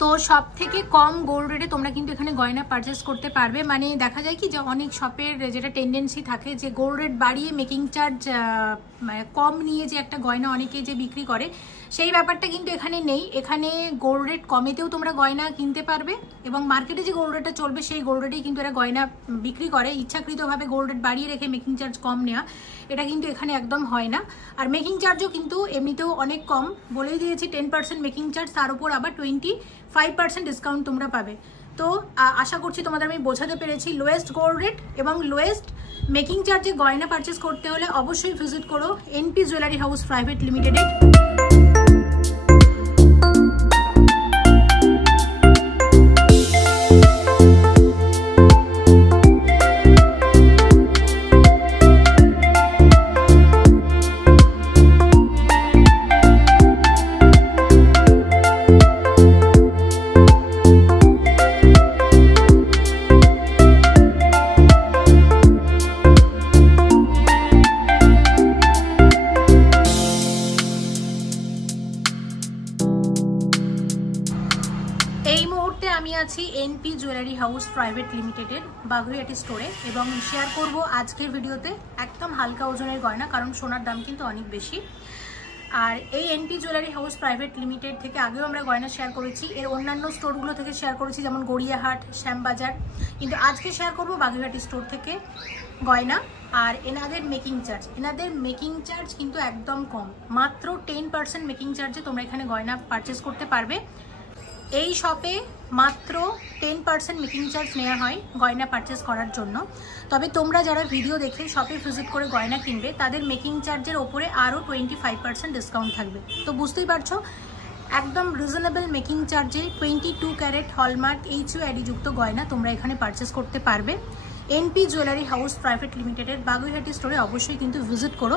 তো সব থেকে কম গোল্ড রেটে তোমরা কিন্তু এখানে গয়না পারচেস করতে পারবে। মানে দেখা যায় কি যে অনেক শপের যেটা টেন্ডেন্সি থাকে যে গোল্ড রেট বাড়িয়ে মেকিং চার্জ কম নিয়ে যে একটা গয়না অনেকে যে বিক্রি করে, সেই ব্যাপারটা কিন্তু এখানে নেই। এখানে গোল্ড রেট কমেতেও তোমরা গয়না কিনতে পারবে এবং মার্কেটে যে গোল্ড রেটটা চলবে সেই গোল্ড রেটেই কিন্তু এরা গয়না বিক্রি করে। ইচ্ছাকৃতভাবে গোল্ড রেট বাড়িয়ে রেখে মেকিং চার্জ কম নেওয়া, এটা কিন্তু এখানে একদম হয় না। আর মেকিং চার্জও কিন্তু এমনিতেও অনেক কম, বলেই দিয়েছি 10% মেকিং চার্জ, তার উপর আবার 25% ডিসকাউন্ট তোমরা পাবে। তো আশা করছি তোমাদের আমি বোঝাতে পেরেছি। লোয়েস্ট গোল্ড রেট এবং লোয়েস্ট মেকিং চার্জে গয়না পারচেস করতে হলে অবশ্যই ভিজিট করো এনপি জুয়েলারি হাউস প্রাইভেট লিমিটেডে। এনপি জুয়েলারি হাউস প্রাইভেট লিমিটেডের বাগুইহাটি স্টোরে এবং শেয়ার করব আজকের ভিডিওতে একদম হালকা ওজনের গয়না, কারণ সোনার দাম কিন্তু অনেক বেশি। আর এই NP jewellery house private limited থেকে আগেও আমরা গয়না শেয়ার করেছি, এর অন্যান্য স্টোরগুলো থেকে শেয়ার করেছি যেমন গড়িয়াহাট, শ্যামবাজার, কিন্তু আজকে শেয়ার করব বাগুইহাটি স্টোর থেকে গয়না। আর এনাদের মেকিং চার্জ কিন্তু একদম কম, মাত্র 10% মেকিং চার্জে তোমরা এখানে গয়না পারচেস করতে পারবে। এই শপে মাত্র 10% মেকিং চার্জ নেওয়া হয় গয়না পারচেস করার জন্য। তবে তোমরা যারা ভিডিও দেখে শপে ভিজিট করে গয়না কিনবে তাদের মেকিং চার্জের ওপরে আরও 25% ডিসকাউন্ট থাকবে। তো বুঝতেই পারছো একদম রিজনেবল মেকিং চার্জে 22 ক্যারেট হলমার্ক HUID যুক্ত গয়না তোমরা এখানে পারচেস করতে পারবে। এনপি জুয়েলারি হাউস প্রাইভেট লিমিটেডের বাগুইহাটি স্টোরে অবশ্যই কিন্তু ভিজিট করো।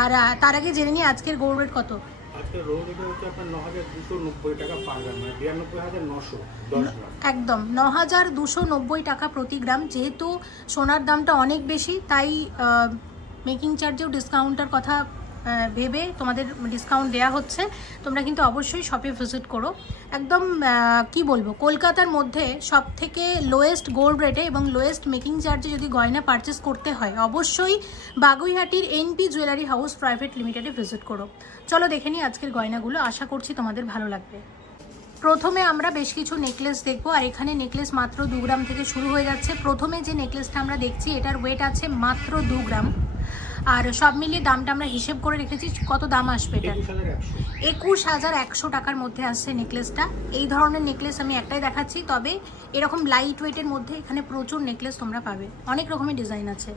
আর তার আগে জেনে নিই আজকের গোল্ড রেট কত। একদম 9290 টাকা প্রতি গ্রাম। যেহেতু সোনার দামটা অনেক বেশি তাই মেকিং চার্জেও ডিসকাউন্টের কথা ভেবে তোমাদের ডিসকাউন্ট দেওয়া হচ্ছে। তোমরা কিন্তু অবশ্যই শপে ভিজিট করো। একদম কি বলবো, কলকাতার মধ্যে সব থেকে লোয়েস্ট গোল্ড রেটে এবং লোয়েস্ট মেকিং চার্জে যদি গয়না পারচেস করতে হয় অবশ্যই বাগুইহাটির এনপি জুয়েলারি হাউস প্রাইভেট লিমিটেডে ভিজিট করো। চলো দেখে নিই আজকের গয়নাগুলো, আশা করছি তোমাদের ভালো লাগবে। প্রথমে আমরা বেশ কিছু নেকলেস দেখবো, আর এখানে নেকলেস মাত্র 2 গ্রাম থেকে শুরু হয়ে যাচ্ছে। প্রথমে যে নেকলেসটা আমরা দেখছি এটার ওয়েট আছে মাত্র 2 গ্রাম, আর সব মিলিয়ে দামটা আমরা হিসেব করে রেখেছি। কত দাম আসবে এটা? 21,100 টাকার মধ্যে আসছে নেকলেসটা। এই ধরনের নেকলেস আমি একটাই দেখাচ্ছি, তবে এরকম লাইট ওয়েটের মধ্যে এখানে প্রচুর নেকলেস তোমরা পাবে, অনেক রকমের ডিজাইন আছে।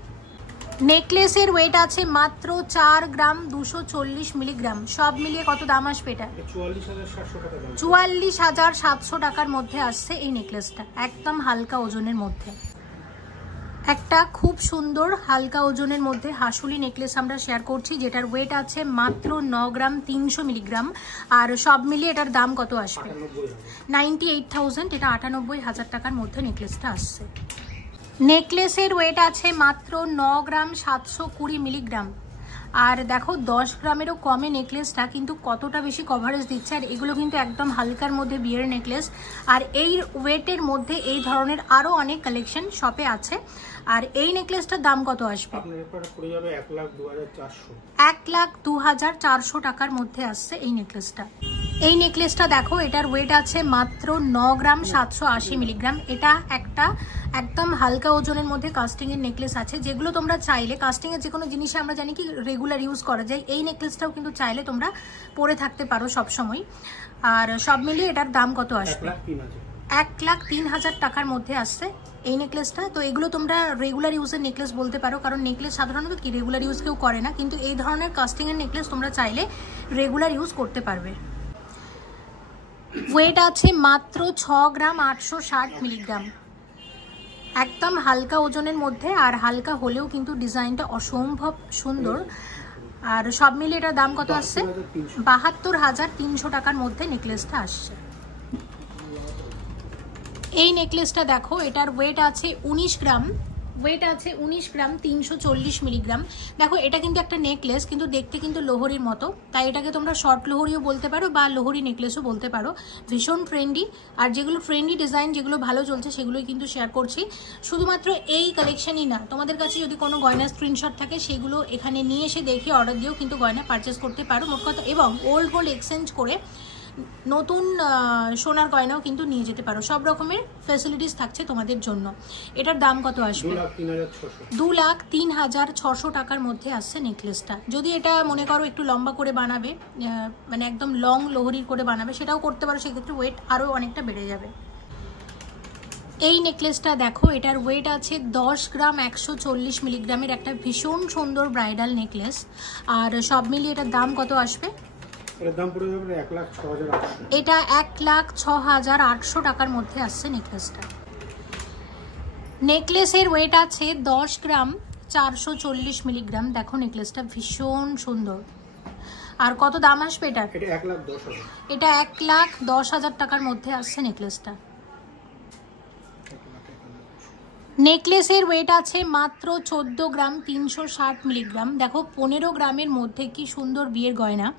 নেকলেসের ওয়েট আছে মাত্র 4 গ্রাম 240 মিলিগ্রাম। সব মিলিয়ে কত দাম আসবে এটা? 44,700 টাকার মধ্যে আসছে এই নেকলেসটা, একদম হালকা ওজনের মধ্যে। একটা খুব সুন্দর হালকা ওজনের মধ্যে হাসুলি নেকলেস আমরা শেয়ার করছি, যেটার ওয়েট আছে মাত্র 9 গ্রাম 300 মিলিগ্রাম। আর সব মিলিয়ে এটার দাম কত আসবে? 98,000। এটা 98,000 টাকার মধ্যে নেকলেসটা আসছে। নেকলেসের ওয়েট আছে মাত্র 9 গ্রাম 720 মিলিগ্রাম। আর দেখো 10 গ্রামেরও কমে নেকলেসটা কিন্তু কতটা বেশি কভারেজ দিচ্ছে। আর এগুলো কিন্তু একদম হালকার মধ্যে বিয়ের নেকলেস। আর এই ওয়েটের মধ্যে এই ধরনের আরও অনেক কালেকশন শপে আছে। আর এই নেকলেসটার দাম কত আসবে? 1,02,400 টাকার মধ্যে আসছে এই নেকলেসটা। এই নেকলেসটা দেখো, এটার ওয়েট আছে মাত্র 9 গ্রাম 780 মিলিগ্রাম। এটা একটা একদম হালকা ওজনের মধ্যে কাস্টিং এর নেকলেস আছে, যেগুলো তোমরা চাইলে কাস্টিং এর যে কোনো জিনিসে আমরা জানি কি রেগুলার ইউজ করা যায়, এই নেকলেসটাও কিন্তু চাইলে তোমরা পরে থাকতে পারো সব সময়। আর সব মিলিয়ে এটার দাম কত আসবে? 1,03,000 টাকার মধ্যে আসছে এই নেকলেসটা। তো এগুলো তোমরা রেগুলার ইউজের নেকলেস বলতে পারো, কারণ নেকলেস সাধারণত কি রেগুলার ইউজ কেউ করে না, কিন্তু এই ধরনের কাস্টিং এর নেকলেস তোমরা চাইলে রেগুলার ইউজ করতে পারবে। ওয়েট আছে মাত্র 6 গ্রাম 860 মিলিগ্রাম। একদম হালকা ওজনের মধ্যে, আর হালকা হলেও কিন্তু ডিজাইনটা অসম্ভব সুন্দর। আর সব মিলিয়ে এটার দাম কত আসছে? 72,300 টাকার মধ্যে নেকলেসটা আসছে। এই নেকলেসটা দেখো, এটার ওয়েট আছে 19 গ্রাম ওয়েট আছে 19 গ্রাম 340 মিলিগ্রাম। দেখো এটা কিন্তু একটা নেকলেস, কিন্তু দেখতে কিন্তু লোহরির মতো, তাই এটাকে তোমরা শর্ট লোহরিও বলতে পারো বা লোহরি নেকলেসও বলতে পারো। ভীষণ ট্রেন্ডি, আর যেগুলো ট্রেন্ডি ডিজাইন যেগুলো ভালো চলছে সেগুলোই কিন্তু শেয়ার করছি। শুধুমাত্র এই কালেকশনই না, তোমাদের কাছে যদি কোনো গয়না স্ক্রিনশট থাকে সেগুলো এখানে নিয়ে এসে দেখে অর্ডার দিয়েও কিন্তু গয়না পারচেস করতে পারো মোট কথা, এবং ওল্ড গোল্ড এক্সচেঞ্জ করে নতুন সোনার গয়নাও কিন্তু নিয়ে যেতে পারো। সব রকমের ফ্যাসিলিটিস থাকছে তোমাদের জন্য। এটার দাম কত আসবে? 2,03,600 টাকার মধ্যে আসছে নেকলেসটা। যদি এটা মনে করো একটু লম্বা করে বানাবে, মানে একদম লং লোহরির করে বানাবে, সেটাও করতে পারো, সেক্ষেত্রে ওয়েট আরও অনেকটা বেড়ে যাবে। এই নেকলেসটা দেখো, এটার ওয়েট আছে 10 গ্রাম 140 মিলিগ্রামের একটা ভীষণ সুন্দর ব্রাইডাল নেকলেস। আর সব মিলিয়ে এটার দাম কত আসবে? এটা 1,06,800 টাকার মধ্যে আসছে নেকলেসটা। নেকলেসের ওয়েট আছে 10 গ্রাম 440 মিলিগ্রাম। দেখো নেকলেসটা ভীষণ সুন্দর। আর কত দাম আসবে এটার? এটা 1,10,000 টাকার মধ্যে আসছে নেকলেসটা। নেকলেসের ওয়েট আছে মাত্র 14 গ্রাম 360 মিলিগ্রাম। দেখো 15 গ্রামের মধ্যে কি সুন্দর বিয়ের গয়না।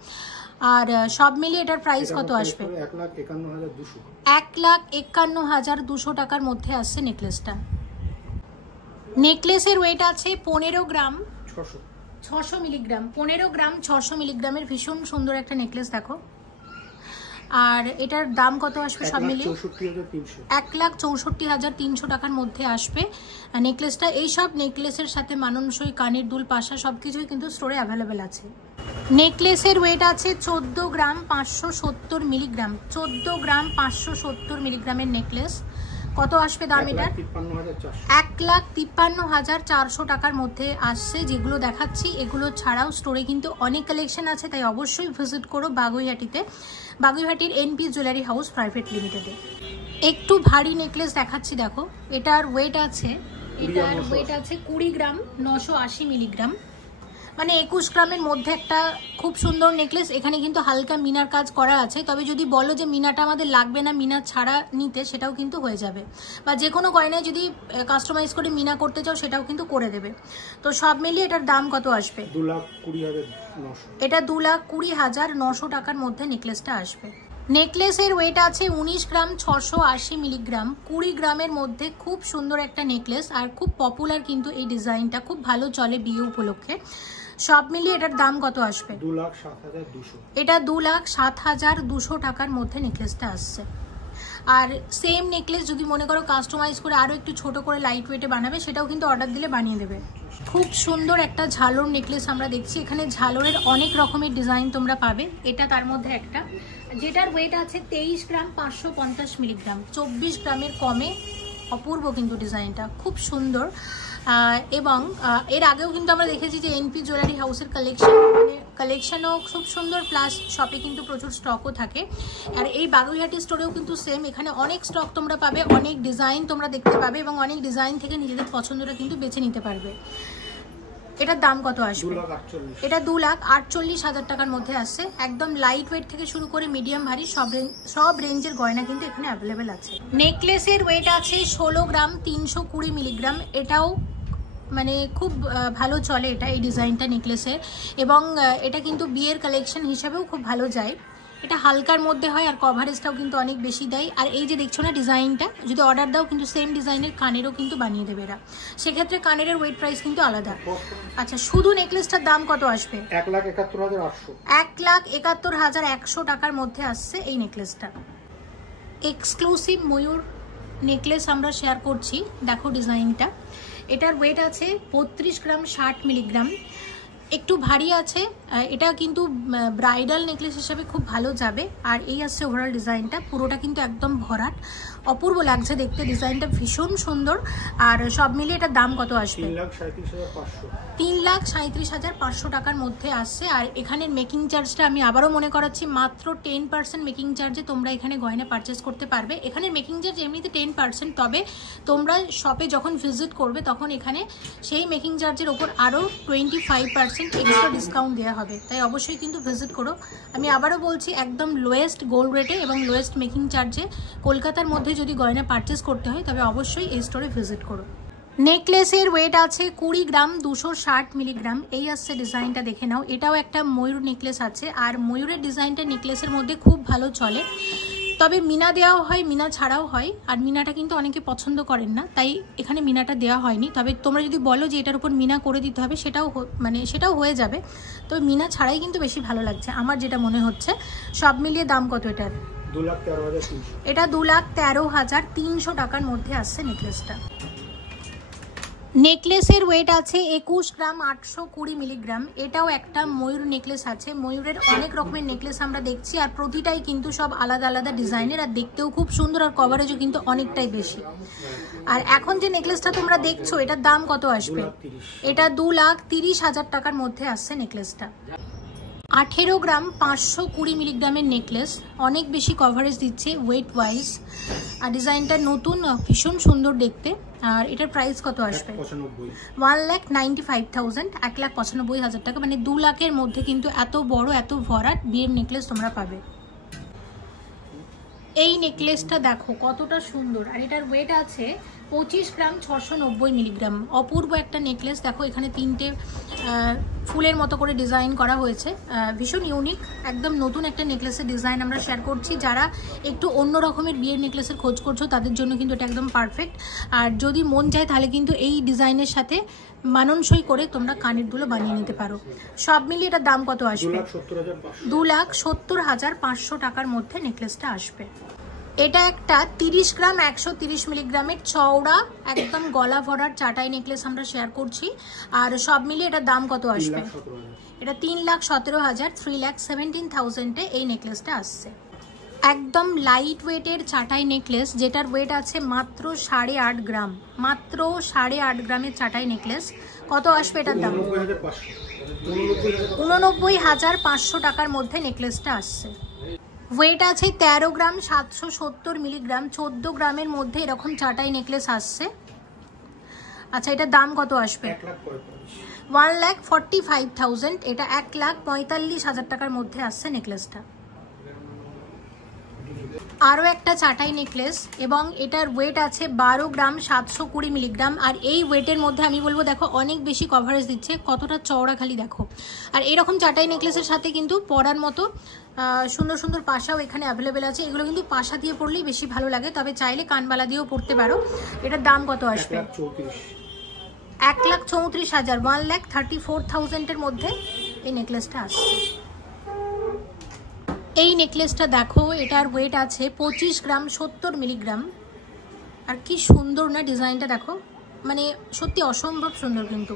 আর সব মিলিয়ে এটার প্রাইস কত আসবে? 1,51,200 টাকার মধ্যে আসছে নেকলেসটা। নেকলেসের ওয়েট আছে 15 গ্রাম 600 মিলিগ্রাম। 15 গ্রাম 600 মিলিগ্রামের ভীষণ সুন্দর একটা নেকলেস দেখো। আর এটার দাম কত আসবে সব মিলিয়ে? 1,64,300 টাকার মধ্যে আসবে নেকলেসটা। এইসব নেকলেসের সাথে মানানসই কানের দুল, পাশা সবকিছুই কিন্তু স্টোরে অ্যাভেলেবেল আছে। নেকলেসের ওয়েট আছে 14 গ্রাম 570 মিলিগ্রাম। 14 গ্রাম 570 মিলিগ্রামের নেকলেস। কত আসবে দাম এটার? 1,53,400 টাকার মধ্যে আসছে। যেগুলো দেখাচ্ছি এগুলো ছাড়াও স্টোরে কিন্তু অনেক কালেকশন আছে, তাই অবশ্যই ভিজিট করো বাগুইহাটিতে, বাগুইহাটির এনপি জুয়েলারি হাউস প্রাইভেট লিমিটেডে। একটু ভারী নেকলেস দেখাচ্ছি দেখো। এটার ওয়েট আছে 20 গ্রাম 980 মিলিগ্রাম, মানে 21 গ্রামের মধ্যে একটা খুব সুন্দর নেকলেস। এখানে কিন্তু হালকা মিনার কাজ করা আছে, তবে যদি বলো যে মিনাটা আমাদের লাগবে না, মিনা ছাড়া নিতে, সেটাও কিন্তু হয়ে যাবে। বা যে কোনো গয়নায় যদি কাস্টমাইজ করে মিনা করতে চাও সেটাও কিন্তু করে দেবে। তো সব মিলিয়ে এটার দাম কত আসবে? 2,20,900। এটা 2,20,900 টাকার মধ্যে নেকলেসটা আসবে। নেকলেসের ওয়েট আছে 19 গ্রাম 680 মিলিগ্রাম। 20 গ্রামের মধ্যে খুব সুন্দর একটা নেকলেস, আর খুব পপুলার কিন্তু এই ডিজাইনটা, খুব ভালো চলে বিয়ে উপলক্ষে। সব মিলিয়ে এটার দাম কত আসবে? 2,07,200। এটা 2,07,200 টাকার মধ্যে নেকলেসটা আসছে। আর সেম নেকলেস যদি মনে করো কাস্টমাইজ করে আরও একটু ছোট করে লাইট ওয়েটে বানাবে, সেটাও কিন্তু অর্ডার দিলে বানিয়ে দেবে। খুব সুন্দর একটা ঝালর নেকলেস আমরা দেখছি। এখানে ঝালরের অনেক রকমের ডিজাইন তোমরা পাবে, এটা তার মধ্যে একটা, যেটার ওয়েট আছে 23 গ্রাম 550 মিলিগ্রাম। 24 গ্রামের কমে। অপূর্ব কিন্তু ডিজাইনটা, খুব সুন্দর। এবং এর আগেও কিন্তু আমরা দেখেছি যে এনপি জুয়েলারি হাউসের কালেকশনও খুব সুন্দর, প্লাস শপে কিন্তু প্রচুর স্টকও থাকে। আর এই বাগুইহাটি স্টোরেও কিন্তু সেম, এখানে অনেক স্টক তোমরা পাবে, অনেক ডিজাইন তোমরা দেখতে পাবে, এবং অনেক ডিজাইন থেকে নিজেদের পছন্দটা কিন্তু বেছে নিতে পারবে। এটার দাম কত আসবে? এটা 2,48,000 টাকার মধ্যে আসছে। একদম লাইট ওয়েট থেকে শুরু করে মিডিয়াম ভারী সব রেঞ্জের গয়না কিন্তু এখানে অ্যাভেলেবেল আছে। নেকলেসের ওয়েট আছে 16 গ্রাম 320 মিলিগ্রাম। এটাও মানে খুব ভালো চলে এটা, এই ডিজাইনটা নেকলেসের, এবং এটা কিন্তু বিয়ের কালেকশন হিসাবেও খুব ভালো যায়। এটা হালকার মধ্যে হয়, আর কভারেজটাও কিন্তু অনেক বেশি দেয়। আর এই যে দেখছো না ডিজাইনটা, যদি অর্ডার দাও কিন্তু সেম ডিজাইনের কানেরও কিন্তু বানিয়ে দেবে এরা, সেক্ষেত্রে কানের ওয়েট প্রাইস কিন্তু আলাদা। আচ্ছা, শুধু নেকলেসটার দাম কত আসবে? 1,71,800। 1,71,100 টাকার মধ্যে আসছে এই নেকলেসটা। এক্সক্লুসিভ ময়ূর নেকলেস আমরা শেয়ার করছি, দেখো ডিজাইনটা। এটার ওয়েট আছে 32 গ্রাম 60 মিলিগ্রাম। একটু ভারী আছে, এটা কিন্তু ব্রাইডাল নেকলেস হিসেবে খুব ভালো যাবে। আর এই আসছে ওভারঅল ডিজাইনটা, পুরোটা কিন্তু একদম ভরাট, অপূর্ব লাগছে দেখতে, ডিজাইনটা ভীষণ সুন্দর। আর সব মিলিয়ে এটার দাম কত আসবে? 3,37,500 টাকার মধ্যে আসছে। আর এখানের মেকিং চার্জটা আমি আবারও মনে করাচ্ছি, মাত্র 10% মেকিং চার্জে তোমরা এখানে গয়না পারচেস করতে পারবে। এখানের মেকিং চার্জ এমনিতে 10%, তবে তোমরা শপে যখন ভিজিট করবে তখন এখানে সেই মেকিং চার্জের ওপর আরও 25% এক্সট্রা ডিসকাউন্ট দেওয়া হবে, তাই অবশ্যই কিন্তু ভিজিট করো। আমি আবারও বলছি, একদম লোয়েস্ট গোল্ড রেটে এবং লোয়েস্ট মেকিং চার্জে কলকাতার মধ্যে যদি গয়না পারচেস করতে হয় তবে অবশ্যই এই স্টোরে ভিজিট করো। নেকলেসের ওয়েট আছে 20 গ্রাম 260 মিলিগ্রাম। এই আসছে ডিজাইনটা, দেখে নাও। এটাও একটা ময়ূর নেকলেস আছে, আর ময়ূরের ডিজাইনটা নেকলেসের মধ্যে খুব ভালো চলে। তবে মিনা দেওয়াও হয়, মিনা ছাড়াও হয়, আর মিনাটা কিন্তু অনেকে পছন্দ করেন না, তাই এখানে মিনাটা দেওয়া হয়নি। তবে তোমরা যদি বলো যে এটার উপর মিনা করে দিতে হবে, সেটাও হয়ে যাবে। তবে মিনা ছাড়াই কিন্তু বেশি ভালো লাগছে আমার যেটা মনে হচ্ছে। সব মিলিয়ে দাম কত এটার? 2,13,300। এটা 2,13,300 টাকার মধ্যে আসছে নেকলেসটা। নেকলেসের ওয়েট আছে 21 গ্রাম 820 মিলিগ্রাম। এটাও একটা ময়ূর নেকলেস আছে। ময়ূরের অনেক রকমের নেকলেস আমরা দেখছি, আর প্রতিটাই কিন্তু সব আলাদা আলাদা ডিজাইনের, আর দেখতেও খুব সুন্দর, আর কভারেজও কিন্তু অনেকটাই বেশি। আর এখন যে নেকলেসটা তোমরা দেখছো, এটার দাম কত আসবে? এটা 2,30,000 টাকার মধ্যে আসছে নেকলেসটা। 18 গ্রাম 520 মিলিগ্রামের নেকলেস, অনেক বেশি কভারেজ দিচ্ছে ওয়েট ওয়াইজ, আর ডিজাইনটা নতুন, ভীষণ সুন্দর দেখতে। আর এটার প্রাইস কত আসবে? 1,95,000, 1,95,000 টাকা, মানে 2 লাখের মধ্যে কিন্তু এত বড় এত ভরাট বিয়ের নেকলেস তোমরা পাবে। এই নেকলেসটা দেখো কতটা সুন্দর, আর এটার ওয়েট আছে 25 গ্রাম 690 মিলিগ্রাম। অপূর্ব একটা নেকলেস। দেখো এখানে 3টে ফুলের মতো করে ডিজাইন করা হয়েছে, ভীষণ ইউনিক, একদম নতুন একটা নেকলেসের ডিজাইন আমরা শেয়ার করছি। যারা একটু অন্য রকমের বিয়ের নেকলেসের খোঁজ করছো তাদের জন্য কিন্তু এটা একদম পারফেক্ট। আর যদি মন চায় তাহলে কিন্তু এই ডিজাইনের সাথে মানানসই করে তোমরা কানের দুলো বানিয়ে নিতে পারো। সব মিলিয়ে এটার দাম কত আসবে? 2,70,500 টাকার মধ্যে নেকলেসটা আসবে। এটা একটা 30 গ্রাম 130 মিলিগ্রামের চওড়া একদম গলা ভরার চাটাই নেকলেস আমরা শেয়ার করছি। আর সব মিলিয়ে এটার দাম কত আসবে? এটা 3,17,000, 3,17,000 এই নেকলেসটা আসছে। একদম লাইট ওয়েটের চাটাই নেকলেস, যেটার ওয়েট আছে মাত্র 8.5 গ্রাম, মাত্র 8.5 গ্রামের চাটাই নেকলেস। কত আসবে এটার দাম? 89,500 টাকার মধ্যে নেকলেসটা আসছে। ওয়েট আছে 13 গ্রাম 770 মিলিগ্রাম, 14 গ্রামের মধ্যে এরকম চাটাই নেকলেস আসছে। আচ্ছা, এটার দাম কত আসবে? 1,45,000, এটা 1,45,000 টাকার মধ্যে আসছে নেকলেসটা। আরও একটা চাটাই নেকলেস, এবং এটার ওয়েট আছে 12 গ্রাম 720 মিলিগ্রাম। আর এই ওয়েটের মধ্যে আমি বলবো দেখো অনেক বেশি কভারেজ দিচ্ছে, কতটা চওড়া খালি দেখো। আর এরকম চাটাই নেকলেসের সাথে কিন্তু পরার মতো সুন্দর সুন্দর পাশাও এখানে অ্যাভেলেবেল আছে। এগুলো কিন্তু পাশা দিয়ে পরলেই বেশি ভালো লাগে, তবে চাইলে কানবালা দিয়েও পরতে পারো। এটার দাম কত আসবে? 1,34,000, 1,34,000 মধ্যে এই নেকলেসটা আসছে। এই নেকলেসটা দেখো, এটার ওয়েট আছে 25 গ্রাম 70 মিলিগ্রাম। আর কি সুন্দর না ডিজাইনটা দেখো, মানে সত্যি অসম্ভব সুন্দর কিন্তু।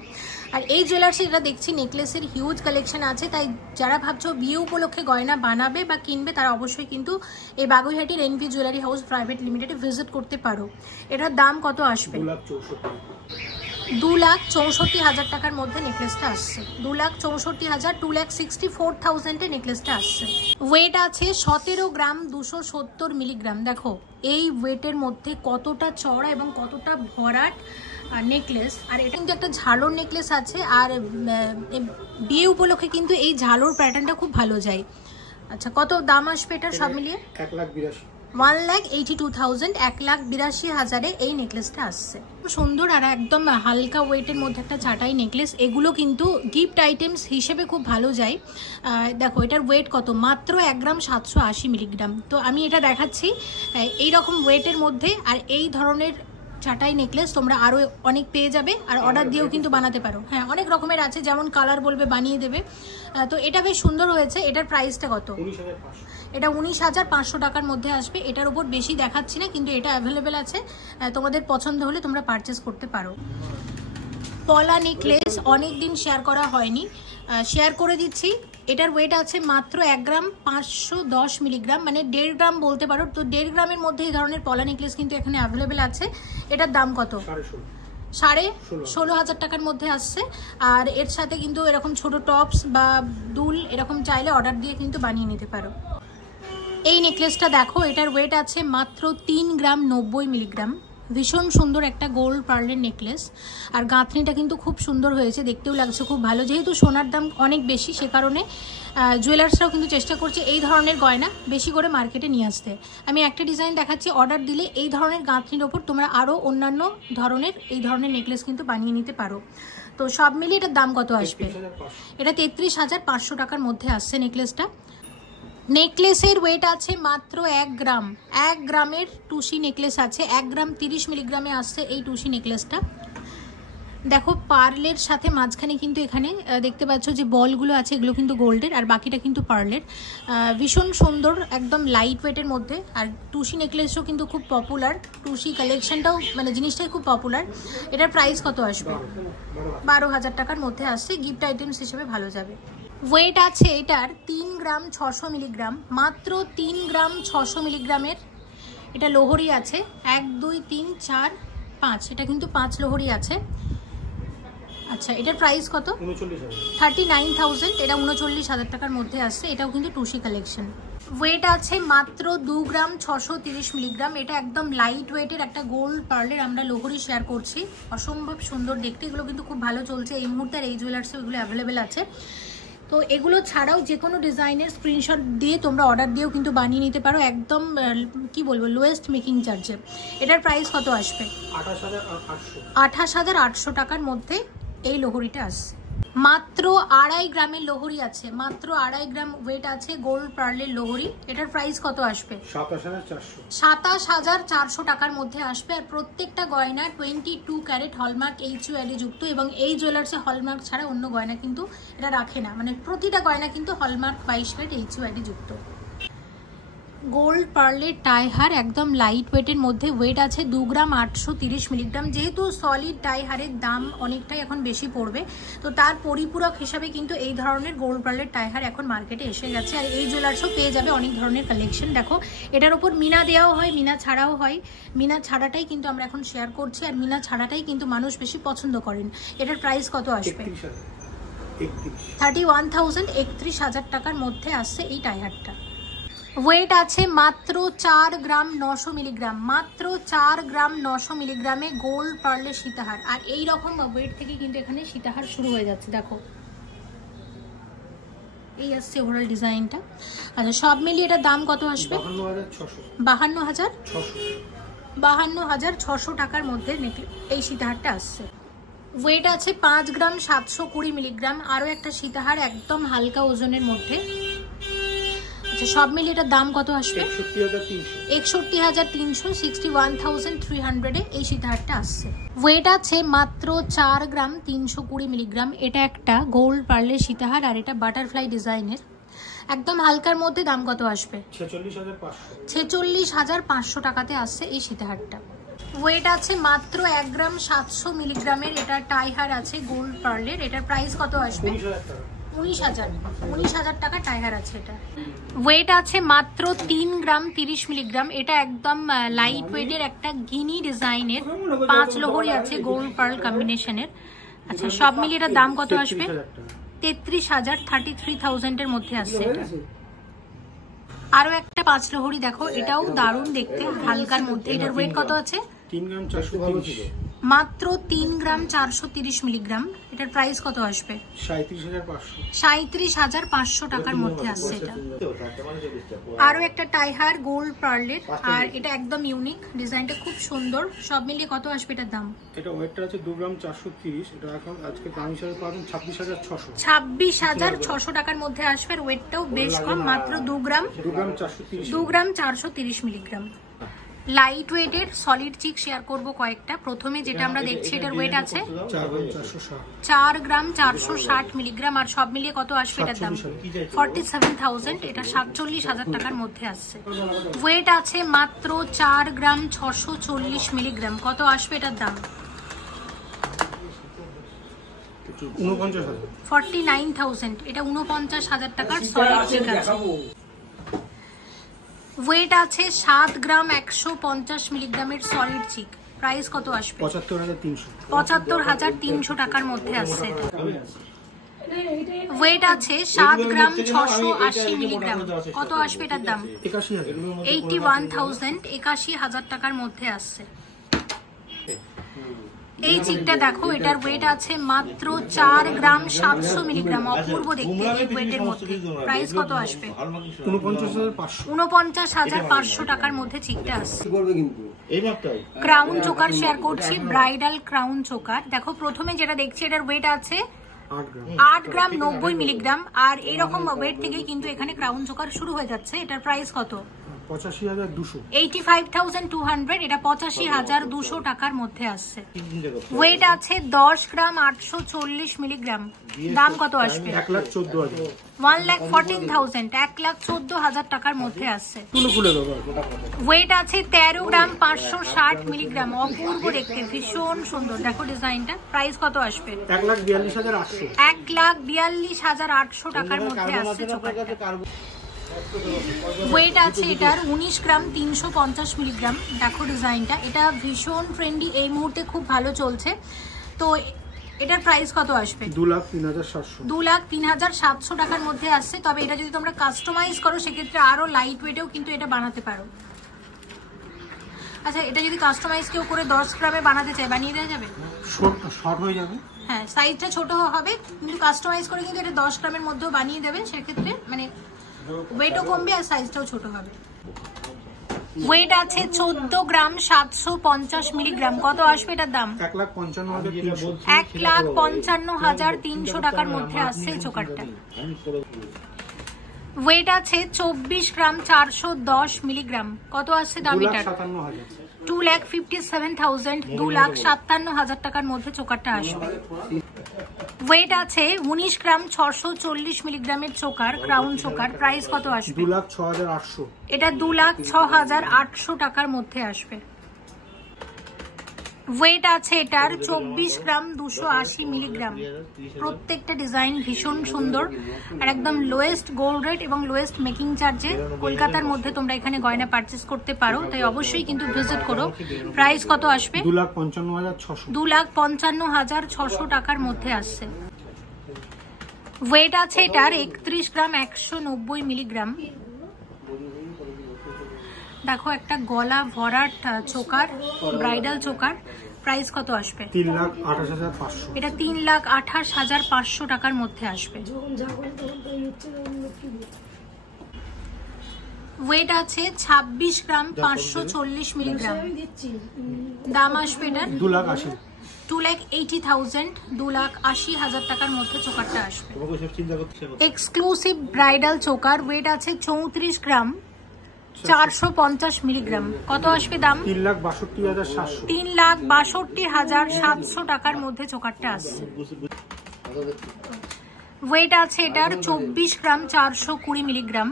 আর এই জুয়েলার্সে যেটা দেখছি নেকলেসের হিউজ কালেকশন আছে, তাই যারা ভাবছো বিয়ে উপলক্ষে গয়না বানাবে বা কিনবে তারা অবশ্যই কিন্তু এই বাগুইহাটির এনভি জুয়েলারি হাউস প্রাইভেট লিমিটেডে ভিজিট করতে পারো। এটার দাম কত আসবে? 2,64,000 টাকার মধ্যে নেকলেসটা আসছে। 2,64,000, 2,64,000 নেকলেসটা আসছে। ওয়েট আছে 17 গ্রাম 270 মিলিগ্রাম। দেখো এই ওয়েটের মধ্যে কতটা চওড়া এবং কতটা ভরাট নেকলেস। আর এটা কিন্তু একটা ঝালোর নেকলেস আছে, আর বিয়ে উপলক্ষে কিন্তু এই ঝালোর প্যাটার্নটা খুব ভালো যায়। আচ্ছা, কত দাম আসবে এটার সব মিলিয়ে? 1,82,000, 1,82,000 এই নেকলেসটা আসছে। সুন্দর আর একদম হালকা ওয়েটের মধ্যে একটা চাটাই নেকলেস। এগুলো কিন্তু গিফট আইটেমস হিসেবে খুব ভালো যায়। দেখো এটার ওয়েট কত? মাত্র 1 গ্রাম 780 মিলিগ্রাম। তো আমি এটা দেখাচ্ছি এই রকম ওয়েটের মধ্যে। আর এই ধরনের চাটাই নেকলেস তোমরা আরও অনেক পেয়ে যাবে, আর অর্ডার দিয়েও কিন্তু বানাতে পারো। হ্যাঁ, অনেক রকমের আছে, যেমন কালার বলবে বানিয়ে দেবে। তো এটা বেশ সুন্দর হয়েছে। এটার প্রাইসটা কত? এটা 19,500 টাকার মধ্যে আসবে। এটার উপর বেশি দেখাচ্ছি না, কিন্তু এটা অ্যাভেলেবেল আছে, তোমাদের পছন্দ হলে তোমরা পারচেস করতে পারো। পলা নেকলেস অনেক দিন শেয়ার করা হয়নি, শেয়ার করে দিচ্ছি। এটার ওয়েট আছে মাত্র 1 গ্রাম 510 মিলিগ্রাম, মানে 1.5 গ্রাম বলতে পারো। তো 1.5 গ্রামের মধ্যে এই ধরনের পলা নেকলেস কিন্তু এখানে অ্যাভেলেবেল আছে। এটার দাম কত? 16,500 টাকার মধ্যে আসছে। আর এর সাথে কিন্তু এরকম ছোট টপস বা দুল এরকম চাইলে অর্ডার দিয়ে কিন্তু বানিয়ে নিতে পারো। এই নেকলেসটা দেখো, এটার ওয়েট আছে মাত্র 3 গ্রাম 90 মিলিগ্রাম। ভীষণ সুন্দর একটা গোল্ড পার্লের নেকলেস, আর গাঁথনিটা কিন্তু খুব সুন্দর হয়েছে, দেখতেও লাগছে খুব ভালো। যেহেতু সোনার দাম অনেক বেশি, সে কারণে জুয়েলার্সরাও কিন্তু চেষ্টা করছে এই ধরনের গয়না বেশি করে মার্কেটে নিয়ে আসতে। আমি একটা ডিজাইন দেখাচ্ছি, অর্ডার দিলে এই ধরনের গাঁথনির ওপর তোমরা আরও অন্যান্য ধরনের এই ধরনের নেকলেস কিন্তু বানিয়ে নিতে পারো। তো সব মিলিয়ে এটার দাম কত আসবে? এটা 33,500 টাকার মধ্যে আসছে নেকলেসটা। নেকলেসের ওয়েট আছে মাত্র 1 গ্রাম। 1 গ্রামের টুসি নেকলেস আছে, 1 গ্রাম 30 মিলিগ্রামে আসছে এই টুসি নেকলেসটা। দেখো পার্লের সাথে মাঝখানে কিন্তু এখানে দেখতে পাচ্ছ যে বলগুলো আছে, এগুলো কিন্তু গোল্ডের, আর বাকিটা কিন্তু পার্লের। ভীষণ সুন্দর, একদম লাইট ওয়েটের মধ্যে। আর টুসি নেকলেসও কিন্তু খুব পপুলার, টুসি কালেকশনটাও মানে জিনিসটাই খুব পপুলার। এটার প্রাইস কত আসবে? 12,000 টাকার মধ্যে আসছে, গিফট আইটেমস হিসেবে ভালো যাবে। ওয়েট আছে এটার 3 গ্রাম 600 মিলিগ্রাম, মাত্র 3 গ্রাম 600 মিলিগ্রামের। এটা লোহরি আছে 1 2 3 4 5, এটা কিন্তু 5 লোহরি আছে। আচ্ছা, এটার প্রাইস কত? 39,000। এটা 39,000 টাকার মধ্যে আসছে, এটাও কিন্তু টুসি কালেকশন। ওয়েট আছে মাত্র 2 গ্রাম 630 মিলিগ্রাম। এটা একদম লাইট ওয়েটের একটা গোল্ড পার্লের আমরা লোহরি শেয়ার করছি, অসম্ভব সুন্দর দেখতে। এগুলো কিন্তু খুব ভালো চলছে এই মুহূর্তে, আর এই জুয়েলার্সে এগুলো অ্যাভেলেবেল আছে। তো এগুলো ছাড়াও যে কোনো ডিজাইনের স্ক্রিনশট দিয়ে তোমরা অর্ডার দিয়েও কিন্তু বানিয়ে নিতে পারো, একদম কি বলবো লোয়েস্ট মেকিং চার্জে। এটার প্রাইস কত আসবে? 28,800 টাকার মধ্যে এই লোহরিটা আসছে। মাত্র 2.5 গ্রামের লোহরি আছে, মাত্র 2.5 গ্রাম ওয়েট আছে গোল্ড পার্লের লোহরি। এটার প্রাইস কত আসবে? 27,400 টাকার মধ্যে আসবে। আর প্রত্যেকটা গয়না 22 ক্যারেট হলমার্ক HUID যুক্ত, এবং এই জুয়েলার্সে হলমার্ক ছাড়া অন্য গয়না কিন্তু এটা রাখে না, মানে প্রতিটা গয়না কিন্তু হলমার্ক 22 ক্যারেট HUID যুক্ত। গোল্ড পার্লের টাইহার একদম লাইট ওয়েটের মধ্যে, ওয়েট আছে 2 গ্রাম 830 মিলিগ্রাম। যেহেতু সলিড টাইহারের দাম অনেকটাই এখন বেশি পড়বে, তো তার পরিপূরক হিসাবে কিন্তু এই ধরনের গোল্ড পার্লের টাইহার এখন মার্কেটে এসে গেছে। আর এই জুয়েলার্সও পেয়ে যাবে অনেক ধরনের কালেকশন। দেখো এটার উপর মিনা দেওয়াও হয়, মিনা ছাড়াও হয়। মিনা ছাড়াটাই কিন্তু আমরা এখন শেয়ার করছি, আর মিনা ছাড়াটাই কিন্তু মানুষ বেশি পছন্দ করেন। এটার প্রাইস কত আসবে? 31,000, 31,000 টাকার মধ্যে আসছে এই টাইহারটা। ওয়েট আছে মাত্র 4 গ্রাম 900 মিলিগ্রাম, মাত্র 4 গ্রাম 900 মিলিগ্রামে গোল্ড পার্লের সীতাহার। আর এই রকম ওয়েট থেকে কিন্তু এখানে সীতাহার শুরু হয়ে যাচ্ছে। দেখো এই আসছে ওভারঅল ডিজাইনটা। আচ্ছা, সব মিলিয়ে এটার দাম কত আসবে? 52,600 টাকার মধ্যে এই সীতাহারটা আসছে। ওয়েট আছে 5 গ্রাম 720 মিলিগ্রাম, আরও একটা সীতাহার একদম হালকা ওজনের মধ্যে। আচ্ছা, সব মিলিয়ে এটার দাম কত আসবে? 61,300, 61,300 এই সীতাহারটা আসছে। ওয়েট আছে মাত্র 4 গ্রাম 320 মিলিগ্রাম। এটা একটা গোল্ড পার্লের সীতাহার, আর এটা বাটারফ্লাই ডিজাইনের একদম হালকার মধ্যে। দাম কত আসবে? 46,500 টাকাতে আসছে এই সীতাহারটা। ওয়েট আছে মাত্র 1 গ্রাম 700 মিলিগ্রামের। এটা টাইহার আছে গোল্ড পার্লের। এটার প্রাইস কত আসবে? 19,000 টাকা টাইহার আছে এটা। ওয়েট আছে মাত্র 3 গ্রাম 30 মিলিগ্রাম। এটা একদম লাইট ওয়েটের একটা গিনি ডিজাইনের 5 লোহরি আছে গোল্ড পার্ল কম্বিনেশনের। আচ্ছা, সব মিলিয়ে এটার দাম কত আসবে? 33,000, 33,000 এর মধ্যে আসছে এটা। আরো একটা 5 লোহরি দেখো, এটাও দারুণ দেখতে, হালকার মধ্যে। এটার ওয়েট কত আছে? 3 গ্রাম 430, মাত্র 3 গ্রাম 430 মিলিগ্রাম। এটার প্রাইস কত আসবে? 37,500 টাকার মধ্যে আসছে এটা। আরো একটা টাইহার গোল্ড পার্লের, আর এটা একদম ইউনিক, ডিজাইনটা খুব সুন্দর। সব মিলিয়ে কত আসবে এটার দাম? এটা ওয়েটটা আছে 2 গ্রাম 430। এটা এখন আজকে দাম হিসাবে পাবেন 26,600। 26,600 টাকার মধ্যে আসবে। আর ওয়েটটাও বেশ কম, মাত্র 2 গ্রাম 430 মিলিগ্রাম। লাইট ওয়েটের সলিড চিক শেয়ার করব কয়েকটা। প্রথমে যেটা আমরা দেখছি, এটার ওয়েট আছে 4 গ্রাম 460 মিলিগ্রাম। আর সব মিলিয়ে কত আসবে এটার দাম? 47,000। এটা 47,000 টাকার মধ্যে আসছে। ওয়েট আছে মাত্র 4 গ্রাম 640 মিলিগ্রাম। কত আসবে এটার দাম? 49,000। এটা 49,000 টাকার সলিড চিক আছে। ওয়েট আছে 7 গ্রাম 150 মিলিগ্রামের সলিড চিক। প্রাইস কত আসবে? 75,300 টাকার মধ্যে আসছে এটা। ওয়েট আছে 7 গ্রাম 680 মিলিগ্রাম। কত আসবে এটার দাম? 81,000, 81,000 টাকার মধ্যে আসছে। এই চিকটা দেখো, এটার ওয়েট আছে মাত্র 4 গ্রাম 700 মিলিগ্রাম। অপূর্ব দেখতে এই ওয়েটের মধ্যে। প্রাইস কত আসবে? 49,500 টাকার মধ্যে চিকটা আসছে। ক্রাউন চোকার শেয়ার করছি, ব্রাইডাল ক্রাউন চোকার। দেখো প্রথমে যেটা দেখছি এটার ওয়েট আছে 8 গ্রাম 90 মিলিগ্রাম। আর এইরকম ওয়েট থেকে কিন্তু এখানে ক্রাউন চোকার শুরু হয়ে যাচ্ছে। এটার প্রাইস কত? 85,200। এটা 85,200 টাকার মধ্যে আসছে। ওয়েট আছে 10 গ্রাম 840 মিলিগ্রাম। দাম কত আসবে? 1,14,000। 1,14,000 টাকার মধ্যে আসছে। ওয়েট আছে 13 গ্রাম 560 মিলিগ্রাম। অপূর্ব দেখতে, ভীষণ সুন্দর। দেখো ডিজাইনটা। প্রাইস কত আসবে? 1,42,800 টাকার মধ্যে আসছে চোকারটা। ওয়েট আছে এটার 19 গ্রাম 350 মিলিগ্রাম। দেখো ডিজাইনটা। এটা ভীষণ ট্রেন্ডি, এই মুহূর্তে খুব ভালো চলছে। তো এটার প্রাইস কত আসবে? 2,03,700 টাকার মধ্যে আসছে। তবে এটা যদি তোমরা কাস্টমাইজ করো সেক্ষেত্রে আরো লাইট ওয়েটেও কিন্তু এটা বানাতে পারো। আচ্ছা, এটা যদি কাস্টমাইজ কেউ করে 10 গ্রামে বানাতে চায়, বানিয়ে দেওয়া যাবে? শর্ট হয়ে যাবে। হ্যাঁ, সাইজটা ছোট হবে, কিন্তু কাস্টমাইজ করে কিন্তু এটা 10 গ্রামের মধ্যেও বানিয়ে দেবে। সেক্ষেত্রে মানে ওয়েটও কমবে আর সাইজটাও ছোট হবে। ওয়েট আছে 14 গ্রাম 750 মিলিগ্রাম। কত আসবে এটার দাম? 1,55,300 টাকার মধ্যে আসছে এই চোকারটা। ওয়েট আছে 24 গ্রাম 410 মিলিগ্রাম। কত আসছে দাম এটার? 2,57,000। 2,57,000 টাকার মধ্যে চোকারটা আসবে। ওয়েট আছে 19 গ্রাম 640 মিলিগ্রামের চোকার, ক্রাউন চোকার। প্রাইস কত আসবে? 2,06,800। এটা 2,06,800 টাকার মধ্যে আসবে। ওয়েট আছে এটার 24 গ্রাম 280 মিলিগ্রাম। প্রত্যেকটা ডিজাইন ভীষণ সুন্দর আর একদম লোয়েস্ট গোল্ড রেট এবং লোয়েস্ট মেকিং চার্জে কলকাতার মধ্যে তোমরা এখানে গয়না পারচেস করতে পারো। তাই অবশ্যই কিন্তু ভিজিট করো। প্রাইস কত আসবে? 2,55,600। 2,55,600 টাকার মধ্যে আসছে। ওয়েট আছে এটার 31 গ্রাম 190 মিলিগ্রাম। দেখো একটা গলা ভরাট চোকার, ব্রাইডাল চোকার। প্রাইস কত আসবে? 3,28,500। এটা 3,28,500 টাকার মধ্যে আসবে। ওয়েট আছে 26 গ্রাম 540 মিলিগ্রাম। দাম আসবে এটার 2,80,000। 2,80,000 টাকার মধ্যে চোকারটা আসবে। Exclusive bridal choker. ওয়েট আছে 34 গ্রাম 450 মিলিগ্রাম। কত আসবে দাম? 3,62,700। 3,62,700 টাকার মধ্যে চোকারটা আসছে। ওয়েট আছে এটার 24 গ্রাম 420 মিলিগ্রাম।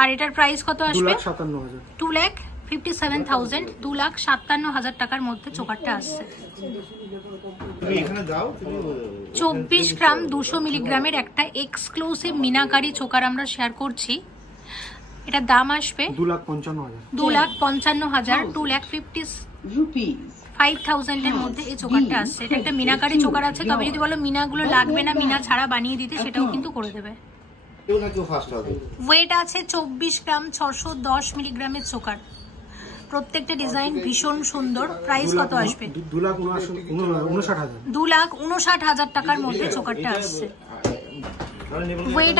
আর এটার প্রাইস কত আসবে? 2,57,000। 2,57,000 টাকার মধ্যে চোকারটা আসছে। 24 গ্রাম 200 মিলিগ্রামের একটা এক্সক্লুসিভ মিনাকারি চোকার আমরা শেয়ার করছি। এটা দাম আসবে 2,55,000। 2,55,000 এর মধ্যে এই চোকারটা আসছে। এটা একটা মিনাকারি চোকার আছে। তবে যদি বলো মিনাগুলো লাগবে না, মিনা ছাড়া বানিয়ে দিতে, সেটাও কিন্তু করে দেবে। ওয়েট আছে 24 গ্রাম 610 মিলিগ্রামের চোকার। প্রত্যেকটা ডিজাইন ভীষণ সুন্দর। প্রাইস কত আসবে? 2,59,000 টাকার মধ্যে চোকারটা আসছে। ওয়েট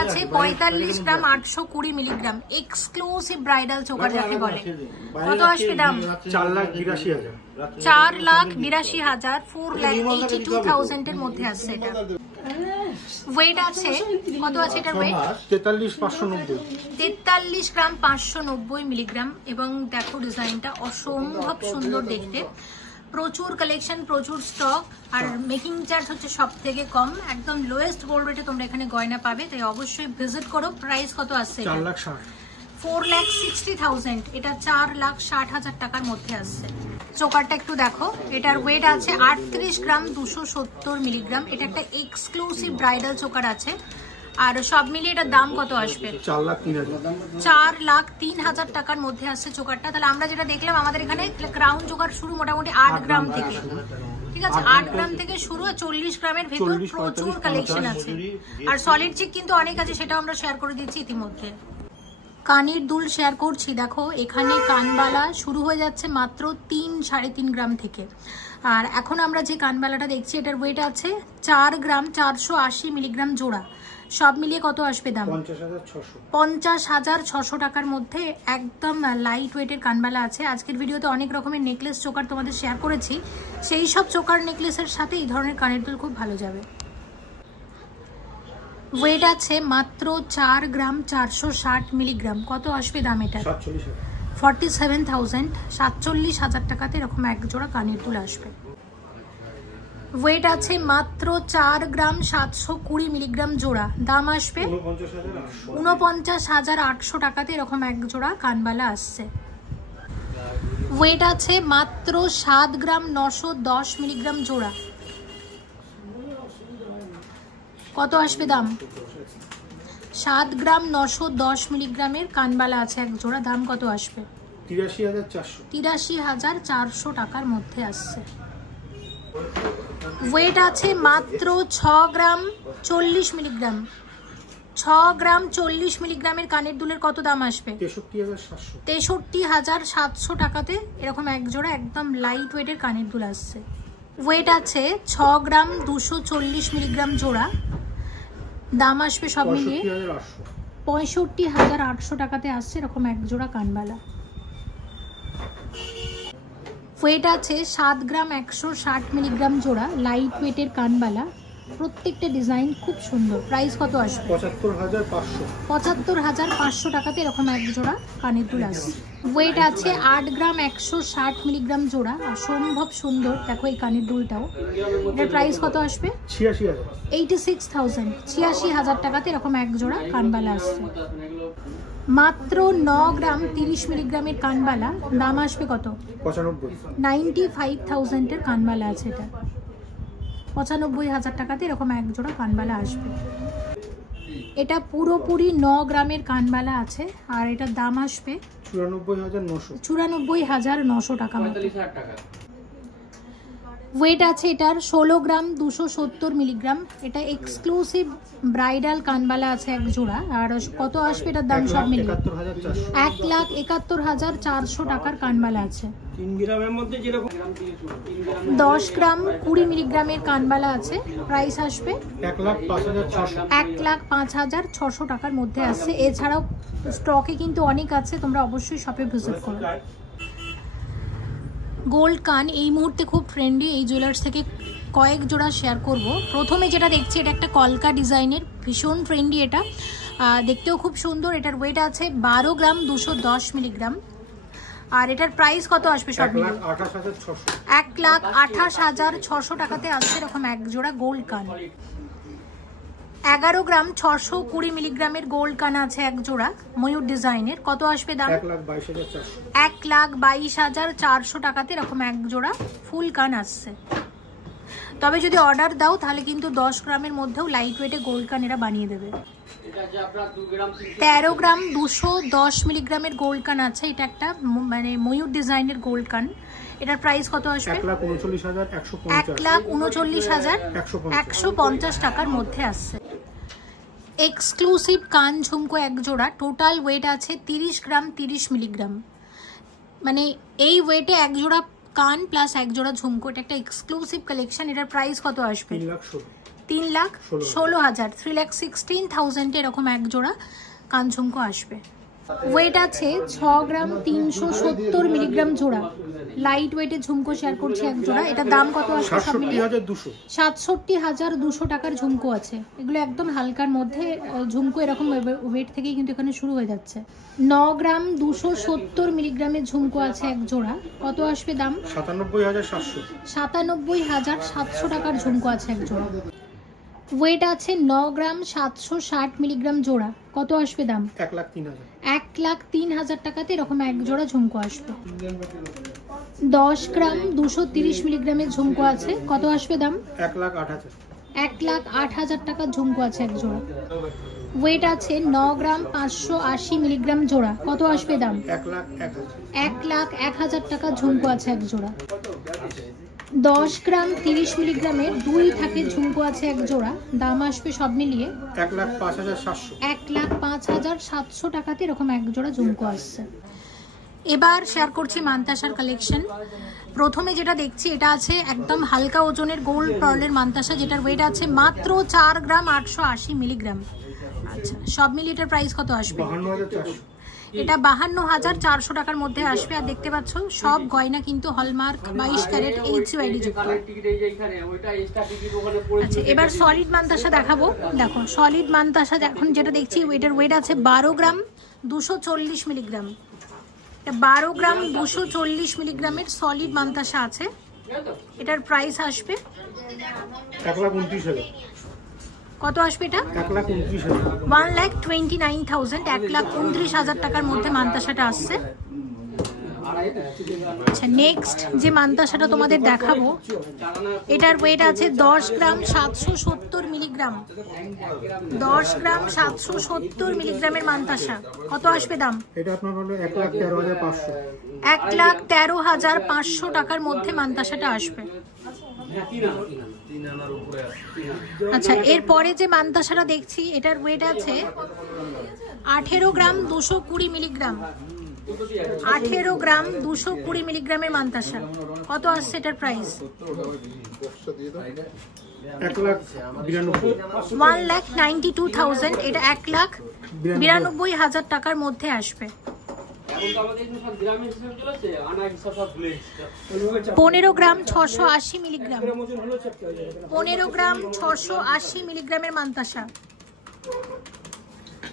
আছে 45 গ্রাম 820 মিলিগ্রাম। এক্সক্লুসিভ ব্রাইডাল চোকার যাকে বলে। কত আসবে দাম? 4,82,000। 4,82,000। 4,82,000 এর মধ্যে আসছে এটা। ওয়েট আছে কত আছে এটার ওয়েট? 43 গ্রাম 590 মিলিগ্রাম। এবং দেখো ডিজাইনটা অসম্ভব সুন্দর দেখতে। প্রচুর কালেকশন, প্রচুর স্টক, আর মেকিং চার্জ হচ্ছে সব থেকে কম। একদম লোয়েস্ট গোল্ড রেটে তোমরা এখানে গয়না পাবে। তাই অবশ্যই ভিজিট করো। প্রাইস কত আসছে? 4,60,000। এটা 4,60,000 টাকার মধ্যে আসছে। চোকারটা একটু দেখো। এটার ওয়েট আছে 38 গ্রাম 270 মিলিগ্রাম। এটা একটা এক্সক্লুসিভ ব্রাইডাল চোকার আছে। আর সব মিলিয়ে এটার দাম কত আসবে? 4,03,000 টাকার মধ্যে আসছে চোকারটা। তাহলে আমরা যেটা দেখলাম, আমাদের এখানে ক্রাউন চোকার শুরু মোটামুটি 8 গ্রাম থেকে। ঠিক আছে, 8 গ্রাম থেকে শুরু। 40 গ্রামের ভেতর প্রচুর কালেকশন আছে। আর সলিড চিক কিন্তু অনেক আছে, সেটাও আমরা শেয়ার করে দিচ্ছি ইতিমধ্যে। কানের দুল শেয়ার করছি, দেখো এখানে কানবালা শুরু হয়ে যাচ্ছে মাত্র 3-3.5 গ্রাম থেকে। আর এখন আমরা যে কানবালাটা দেখছি এটার ওয়েট আছে 4 গ্রাম 480 মিলিগ্রাম জোড়া। সব মিলিয়ে কত আসবে দাম? 50,600 টাকার মধ্যে একদম লাইট ওয়েটের কানবালা আছে। আজকের ভিডিওতে অনেক রকমের নেকলেস চোকার তোমাদের শেয়ার করেছি, সেই সব চোকার নেকলেসের সাথে এই ধরনের কানের দুল খুব ভালো যাবে। ওয়েট আছে মাত্র 4 গ্রাম 460 মিলিগ্রাম। কত আসবে দাম এটা? 47,000, 47,000 টাকাতে এরকম এক জোড়া কানের দুল আসবে। ওয়েট আছে মাত্র 4 গ্রাম 720 মিলিগ্রাম জোড়া। দাম আসবে 49,800 টাকাতে এরকম এক জোড়া কানবালা আসছে। ওয়েট আছে মাত্র 7 গ্রাম 910 মিলিগ্রাম জোড়া। কত আসবে দাম? 7 গ্রাম 910 মিলিগ্রামের কানবালা আছে এক জোড়া। দাম কত আসবে? 83,400 টাকার মধ্যে আসছে। ওয়েট আছে মাত্র 6 গ্রাম 40 মিলিগ্রাম। 6 গ্রাম 40 মিলিগ্রামের কানের দুলের কত দাম আসবে? 63,700 টাকাতে এরকম এক জোড়া একদম লাইট ওয়েটের কানের দুল আসছে। ওয়েট আছে 6 গ্রাম 240 মিলিগ্রাম জোড়া। দাম আসবে সব মিলিয়ে 65,800 টাকাতে আসছে এরকম এক জোড়া কানবালা। ওয়েট আছে 7 গ্রাম 160 মিলিগ্রাম জোড়া, লাইট ওয়েটের কানবালা। প্রত্যেকটা ডিজাইন খুব সুন্দর। প্রাইস কত আসবে? 75,500 টাকাতে এরকম এক জোড়া কানের দুল আসছে। ওয়েট আছে 8 গ্রাম 160 মিলিগ্রাম জোড়া। অসম্ভব সুন্দর, দেখো এই কানের দুলটাও। এটার প্রাইস কত আসবে? 86,000, 86,000 টাকাতে এরকম এক জোড়া কানবালা আসছে। মাত্র 9 গ্রাম 30 মিলিগ্রামের কানবালা। দাম আসবে কত? 95,000 এর কানবালা আছে এটা। 95,000 টাকাতে এরকম এক জোড়া কানবালা আসবে। এটা পুরোপুরি 9 গ্রামের কানবালা আছে আর এটার দাম আসবে 94,900 টাকা। ওয়েট আছে এটার 16 গ্রাম 270 মিলিগ্রাম। এটা এক্সক্লুসিভ ব্রাইডাল কানবালা আছে এক জোড়া। আর কত আসবে এটার দাম সব মিলিয়ে? 1,71,400 টাকার কানবালা আছে। 10 গ্রাম 20 মিলিগ্রামের কানবালা আছে। প্রাইস আসবে 1,05,600 টাকার মধ্যে আসছে। এছাড়াও স্টকে কিন্তু অনেক আছে, তোমরা অবশ্যই শপে ভিজিট করো। গোল্ড কান এই মুহূর্তে খুব ট্রেন্ডি। এই জুয়েলার্স থেকে কয়েক জোড়া শেয়ার করব। প্রথমে যেটা দেখছি এটা একটা কলকা ডিজাইনের, ভীষণ ট্রেন্ডি। এটা দেখতেও খুব সুন্দর। এটার ওয়েট আছে 12 গ্রাম 210 মিলিগ্রাম। আর এটার প্রাইস কত আসবে সব মিলিয়ে? 1,28,600 টাকাতে আসছে এরকম এক জোড়া গোল্ড কান। 11 গ্রাম 620 মিলিগ্রামের গোল্ড কান আছে এক জোড়া, ময়ূর ডিজাইনের। কত আসবে দাম? 1,22,400 টাকাতে এরকম এক জোড়া ফুল কান আসছে। তবে যদি অর্ডার দাও তাহলে কিন্তু 10 গ্রামের মধ্যেও লাইট ওয়েটে গোল্ড কান এরা বানিয়ে দেবে। 13 গ্রাম 210 মিলিগ্রামের গোল্ড কান আছে। এটা একটা মানে ময়ূর ডিজাইনের গোল্ড কান। এটার প্রাইস কত আসবে? 1,39,150 টাকার মধ্যে আসছে। এক্সক্লুসিভ কান ঝুমকো এক জোড়া। টোটাল ওয়েট আছে 30 গ্রাম 30 মিলিগ্রাম। মানে এই ওয়েটে এক জোড়া কান প্লাস এক জোড়া ঝুমকো। এটা একটা এক্সক্লুসিভ কালেকশন। এটার প্রাইস কত আসবে? 3,16,000, 3,16,000 এরকম এক জোড়া কান ঝুমকো আসবে। ওয়েট আছে 6 গ্রাম 370 মিলিগ্রাম জোড়া, লাইট ওয়েটে ঝুমকো শেয়ার করছি এক জোড়া। এটার দাম কত আসবে? 67,200 টাকার ঝুমকো আছে। এগুলো একদম হালকার মধ্যে ঝুমকো, এরকম ওয়েট থেকেই কিন্তু এখানে শুরু হয়ে যাচ্ছে। 9 গ্রাম 270 মিলিগ্রামের ঝুমকো আছে এক জোড়া। কত আসবে দাম? 97,700 টাকার ঝুমকো আছে এক জোড়া। ওয়েট আছে 9 গ্রাম 760 মিলিগ্রাম জোড়া। কত আসবে দাম? 1,03,000 টাকাতে এরকম এক জোড়া ঝুমকো আসবে। 10 গ্রাম 230 মিলিগ্রামের ঝুমকো আছে। কত আসবে দাম? 1,08,000 টাকার ঝুমকো আছে এক জোড়া। ওয়েট আছে 9 গ্রাম 580 মিলিগ্রাম জোড়া। কত আসবে দাম? 1,01,000 টাকার ঝুমকো আছে এক জোড়া। 10 গ্রাম 30 মিলিগ্রামের 2 থাকে ঝুমকো আছে এক জোড়া, দাম আসবে সব মিলিয়ে 1,05,700 টাকাতে এরকম এক জোড়া ঝুমকো আসছে। এবার শেয়ার করছি মান্তাসার কালেকশন। প্রথমে যেটা দেখছি এটা আছে একদম হালকা ওজনের গোল্ড পার্লের মান্তাসা, যেটার ওয়েট আছে মাত্র 4 গ্রাম 880 মিলিগ্রাম। আচ্ছা, সব মিলিয়ে এটার প্রাইস কত আসবে? এটা 52,400 টাকার মধ্যে আসবে। আর দেখতে পাচ্ছ সব গয়না কিন্তু হলমার্ক 22 ক্যারেট HUID যুক্ত। আচ্ছা, এবার সলিড মান্তাসা দেখাবো। দেখো সলিড মান্তাসা এখন যেটা দেখছি এটার ওয়েট আছে 12 গ্রাম 240 মিলিগ্রাম। 12 গ্রাম 240 মিলিগ্রামের সলিড মান্তাসা আছে। এটার প্রাইস আসবে 1,29,000। কত আসবে এটা? 1,29,000, 1,29,000 টাকার মধ্যে মান্তাসাটা আসছে। আচ্ছা, নেক্সট যে মান্তাসাটা তোমাদের দেখাবো এটার ওয়েট আছে 10 গ্রাম 770 মিলিগ্রাম। 10 গ্রাম 770 মিলিগ্রামের মান্তাসা। কত আসবে দাম? এটা আপনার হলো 1,13,500। 1,13,500 টাকার মধ্যে মান্তাসাটা আসবে। আচ্ছা, এরপরে যে মান্তাসাটা দেখছি এটার ওয়েট আছে 18 গ্রাম 220 মিলিগ্রাম। 18 গ্রাম 220 মিলিগ্রামের মান্তাসা। কত আসছে এটার প্রাইস? 1,92,000। এটা 1,92,000 টাকার মধ্যে আসবে। 15 গ্রাম 680 মিলিগ্রাম। 15 গ্রাম 680 মিলিগ্রামের মান্তাসা